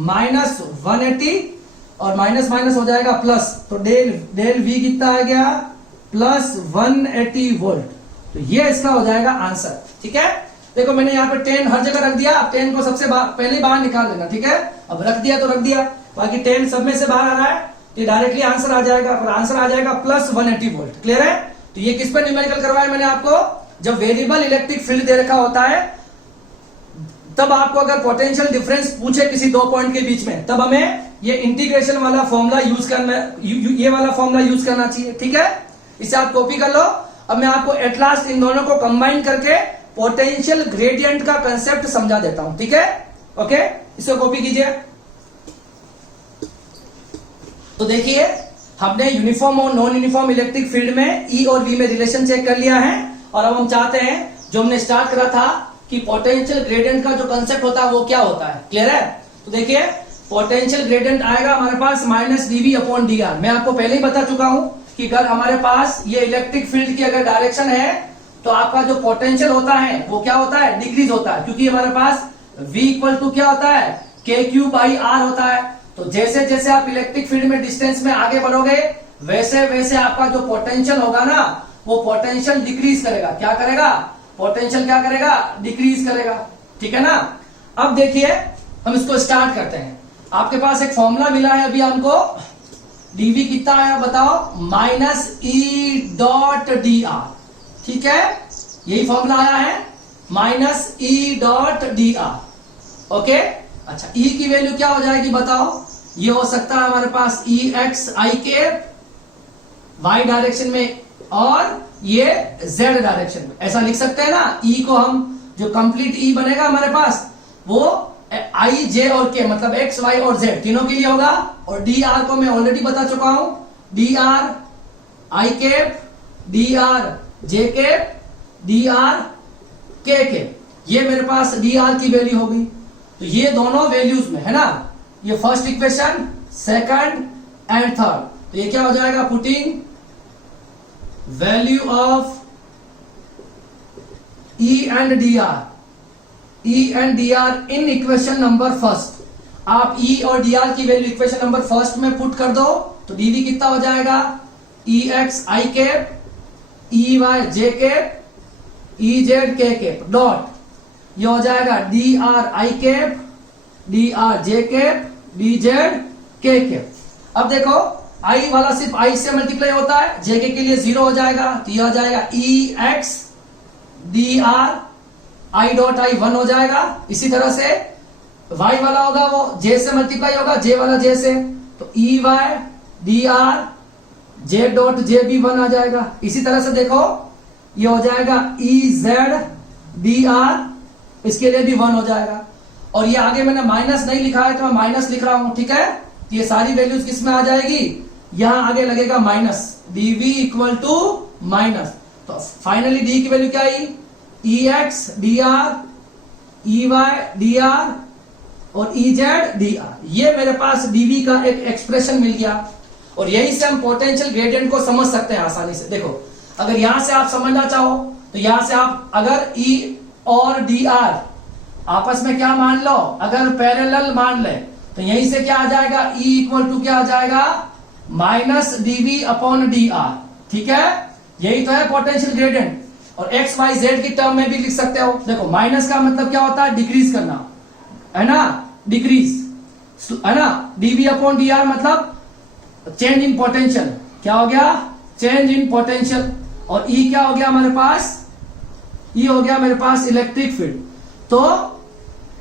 -180, और माइनस माइनस हो जाएगा प्लस, तो डेल v कितना आ गया, +180 वोल्ट। तो ये इसका हो जाएगा आंसर, ठीक है। देखो मैंने यहाँ पे 10 हर जगह रख दिया, 10 को सबसे पहले बाहर निकाल देना, ठीक है। अब रख दिया तो रख दिया, बाकी 10 सब में से बाहर आ रहा है, तो डायरेक्टली आंसर आ जाएगा, और आंसर आ जाएगा +180 वोल्ट। क्लियर है। तो ये किस पर न्यूमेरिकल करवाया मैंने आपको, जब वेरिएबल इलेक्ट्रिक फील्ड दे रखा होता है, तब आपको अगर पोटेंशियल डिफरेंस पूछे किसी दो पॉइंट के बीच में, तब हमें ये इंटीग्रेशन वाला फॉर्मूला यूज करना, ये वाला फॉर्मूला यूज करना चाहिए, ठीक है। इसे आप कॉपी कर लो। अब मैं आपको एट लास्ट इन दोनों को कंबाइन करके पोटेंशियल ग्रेडियंट का कंसेप्ट समझा देता हूं, ठीक है। ओके, इसको कॉपी कीजिए। तो देखिए, हमने यूनिफॉर्म और नॉन यूनिफॉर्म इलेक्ट्रिक फील्ड में ई और वी में रिलेशन चेक कर लिया है, और अब हम चाहते हैं जो हमने स्टार्ट करा था कि पोटेंशियल ग्रेडियंट का जो कंसेप्ट होता है वो क्या होता है। क्लियर है। तो देखिए, पोटेंशियल ग्रेडियंट आएगा हमारे पास -dv/dr। मैं आपको पहले ही बता चुका हूं कि अगर हमारे पास ये इलेक्ट्रिक फील्ड की अगर डायरेक्शन है, तो आपका जो पोटेंशियल होता है वो क्या होता है, डिक्रीज होता है, क्योंकि हमारे पास v इक्वल टू क्या होता है, kq/r होता है। तो जैसे जैसे आप इलेक्ट्रिक फील्ड में डिस्टेंस में आगे बढ़ोगे, वैसे वैसे आपका जो पोटेंशियल होगा ना, वो पोटेंशियल डिक्रीज करेगा। क्या करेगा, पोटेंशियल क्या करेगा, डिक्रीज करेगा, ठीक है ना। अब देखिए, हम इसको स्टार्ट करते हैं। आपके पास एक फॉर्मूला मिला है अभी हमको, dv कितना आया बताओ, -E.dr, ठीक है। यही फॉर्मूला आया है, -E.dr। ओके, अच्छा, E की वैल्यू क्या हो जाएगी बताओ। ये हो सकता है हमारे पास EXi y डायरेक्शन में, और ये z डायरेक्शन में, ऐसा लिख सकते हैं ना। E को हम, जो कंप्लीट E बनेगा हमारे पास, वो I, J और K, मतलब X, Y और Z तीनों के लिए होगा। और dr को मैं ऑलरेडी बता चुका हूं, dr i cap, dr j cap, dr k cap, ये मेरे पास dr की वैल्यू होगी। तो ये दोनों वैल्यूज में है ना, ये first equation, second and third. तो ये क्या हो जाएगा, putting value of E and D R, E and D R in equation number first. आप ई और डी आर की वैल्यू इक्वेशन नंबर फर्स्ट में पुट कर दो तो डीवी कितना हो जाएगा, E X I cap, E Y J cap, E Z K cap dot, ये हो जाएगा D R I cap, D R J cap, D Z K cap. अब देखो आई वाला सिर्फ आई से मल्टीप्लाई होता है, जेके के लिए 0 हो जाएगा, तो ये हो जाएगा E X D R I dot I 1 हो जाएगा। इसी तरह से y वाला होगा वो j से मल्टीप्लाई होगा, j वाला j से, तो E Y D R J dot J भी 1 आ जाएगा। इसी तरह से देखो ये हो जाएगा ई जेड डी आर, इसके लिए भी 1 हो जाएगा। और ये आगे मैंने माइनस नहीं लिखा है तो मैं माइनस लिख रहा हूं, ठीक है। ये सारी वैल्यूज किस में आ जाएगी, यहां आगे लगेगा minus, dv equal to minus. तो फाइनली d की वैल्यू क्या आई, E X D R, E Y D R और ई जेड डी आर। ये मेरे पास dv का एक एक्सप्रेशन मिल गया। और यही से हम पोटेंशियल ग्रेडियंट को समझ सकते हैं आसानी से। देखो अगर यहां से आप समझना चाहो तो यहां से आप अगर E और dr आपस में क्या मान लो, अगर पैरेलल मान ले तो यहीं से क्या आ जाएगा, E इक्वल टू क्या आ जाएगा, माइनस dv अपॉन dr, ठीक है। यही तो है पोटेंशियल ग्रेडियंट। और एक्स वाई जेड की टर्म में भी लिख सकते हो। देखो माइनस का मतलब क्या होता है, डिक्रीज करना, है ना, डिक्रीज, है ना। dv अपॉन dr मतलब चेंज इन पोटेंशियल, क्या हो गया, चेंज इन पोटेंशियल। और E क्या हो गया हमारे पास, E हो गया मेरे पास इलेक्ट्रिक फील्ड। तो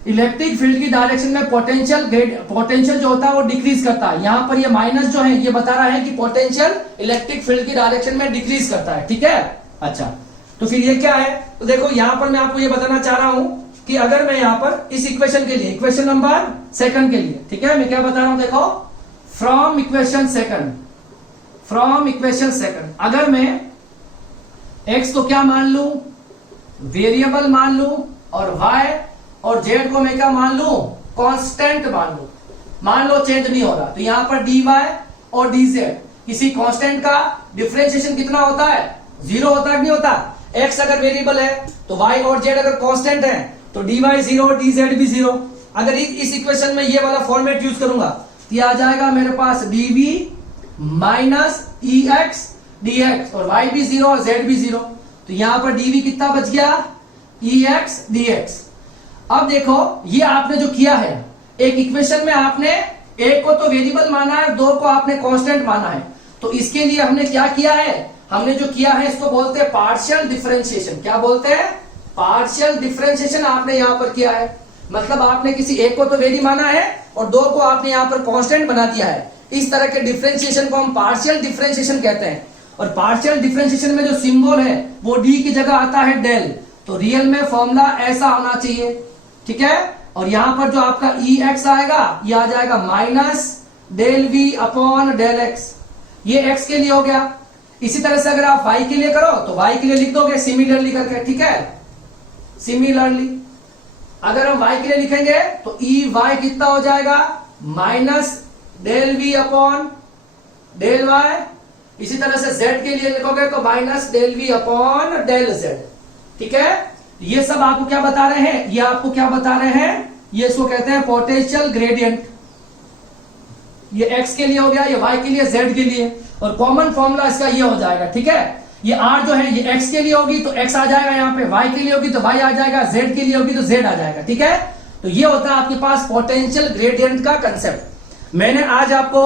इलेक्ट्रिक फील्ड की डायरेक्शन में पोटेंशियल जो होता है वो डिक्रीज करता है। यहां पर ये माइनस जो है ये बता रहा है कि पोटेंशियल इलेक्ट्रिक फील्ड की डायरेक्शन में डिक्रीज करता है, ठीक है। अच्छा तो फिर ये क्या है, तो देखो यहां पर मैं आपको ये बताना चाह रहा हूं कि अगर मैं यहां पर इस इक्वेशन के लिए, इक्वेशन नंबर सेकंड के लिए, ठीक है, मैं क्या बता रहा हूं, देखो फ्रॉम इक्वेशन सेकंड अगर मैं x को क्या मान लू, वेरिएबल मान लू, और y और z को मैं क्या मान लू, कांस्टेंट मान लो चेंज नहीं हो रहा, तो यहां पर dy और dz किसी कांस्टेंट का डिफरेंशिएशन कितना होता है, 0 होता है कि नहीं होता। x अगर वेरिएबल है तो y और z अगर कांस्टेंट है तो dy 0 और dz भी 0। अगर इस इक्वेशन में ये वाला फॉर्मेट यूज करूंगा तो ये आ जाएगा मेरे पास dv माइनस ई एक्स डी एक्स, और y भी 0 और z भी 0। तो यहां पर dv कितना बच गया, ई एक्स डी एक्स। अब देखो ये आपने जो किया है, एक इक्वेशन में आपने एक को तो वेरिएबल माना है, दो को आपने कांस्टेंट माना है। तो इसके लिए हमने क्या किया है, हमने जो किया है इसको बोलते हैं पार्शियल डिफरेंशिएशन। क्या बोलते हैं, पार्शियल डिफरेंशिएशन आपने यहां पर किया है। मतलब आपने किसी एक को तो वेरी माना है और दो को आपने यहां पर कांस्टेंट बना दिया है। इस तरह के डिफरेंशिएशन को हम पार्शियल डिफरेंशिएशन कहते हैं। और पार्शियल डिफरेंशिएशन में जो सिंबल है वो डी की जगह आता है डेल। तो रियल में फॉर्मूला ऐसा होना चाहिए, ठीक है। और यहां पर जो आपका ई एक्स आएगा ये आ जाएगा minus del V upon del X, ये एक्स के लिए हो गया। इसी तरह से अगर आप वाई के लिए करो तो वाई के लिए लिख दोगे सिमिलरली करके, ठीक है, सिमिलरली। अगर हम y के लिए लिखेंगे तो ई वाई कितना हो जाएगा, minus del V upon del Y. इसी तरह से z के लिए लिखोगे तो minus del V upon del z, ठीक है। ये सब आपको क्या बता रहे हैं, ये आपको क्या बता रहे हैं, ये इसको कहते हैं पोटेंशियल ग्रेडियंट। ये x के लिए हो गया, ये y के लिए, z के लिए। और कॉमन फॉर्मूला इसका ये हो जाएगा, ठीक है। ये r जो है ये x के लिए होगी तो x आ जाएगा यहाँ पे, y के लिए होगी तो y आ जाएगा, z के लिए होगी तो z आ जाएगा, ठीक है। तो ये होता है आपके पास पोटेंशियल ग्रेडियंट का कंसेप्ट। मैंने आज आपको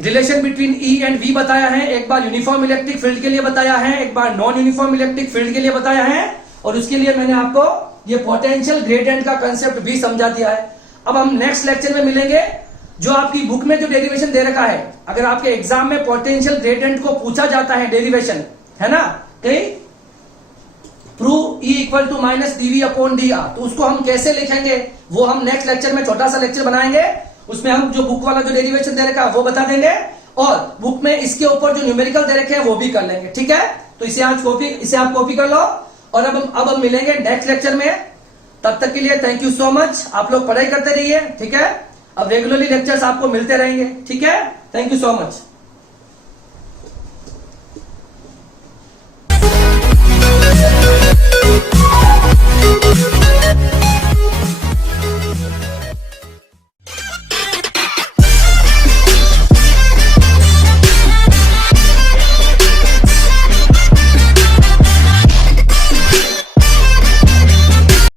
relation between E and V बताया है, एक बार यूनिफॉर्म इलेक्ट्रिक फील्ड के लिए बताया है, एक बार नॉन यूनिफॉर्म इलेक्ट्रिक फील्ड के लिए बताया है, और उसके लिए मैंने आपको ये पोटेंशियल ग्रेडियंट का कंसेप्ट भी समझा दिया है। अब हम नेक्स्ट लेक्चर में मिलेंगे। जो आपकी बुक में जो डेरिवेशन दे रखा है, अगर आपके एग्जाम में पोटेंशियल ग्रेडियंट को पूछा जाता है डेरिवेशन, है ना, कहीं prove E equal to minus dv upon dr, तो उसको हम कैसे लिखेंगे वो हम नेक्स्ट लेक्चर में छोटा सा लेक्चर बनाएंगे। उसमें हम जो बुक वाला जो डेरिवेशन दे रखा है वो बता देंगे, और बुक में इसके ऊपर जो न्यूमेरिकल दे रखे हैं वो भी कर लेंगे, ठीक है। तो इसे आप कॉपी कर लो। और अब हम मिलेंगे नेक्स्ट लेक्चर में। तब तक के लिए थैंक यू सो मच। आप लोग पढ़ाई करते रहिए, ठीक है। अब रेगुलरली लेक्चर्स आपको मिलते रहेंगे, ठीक है। Thank you so much.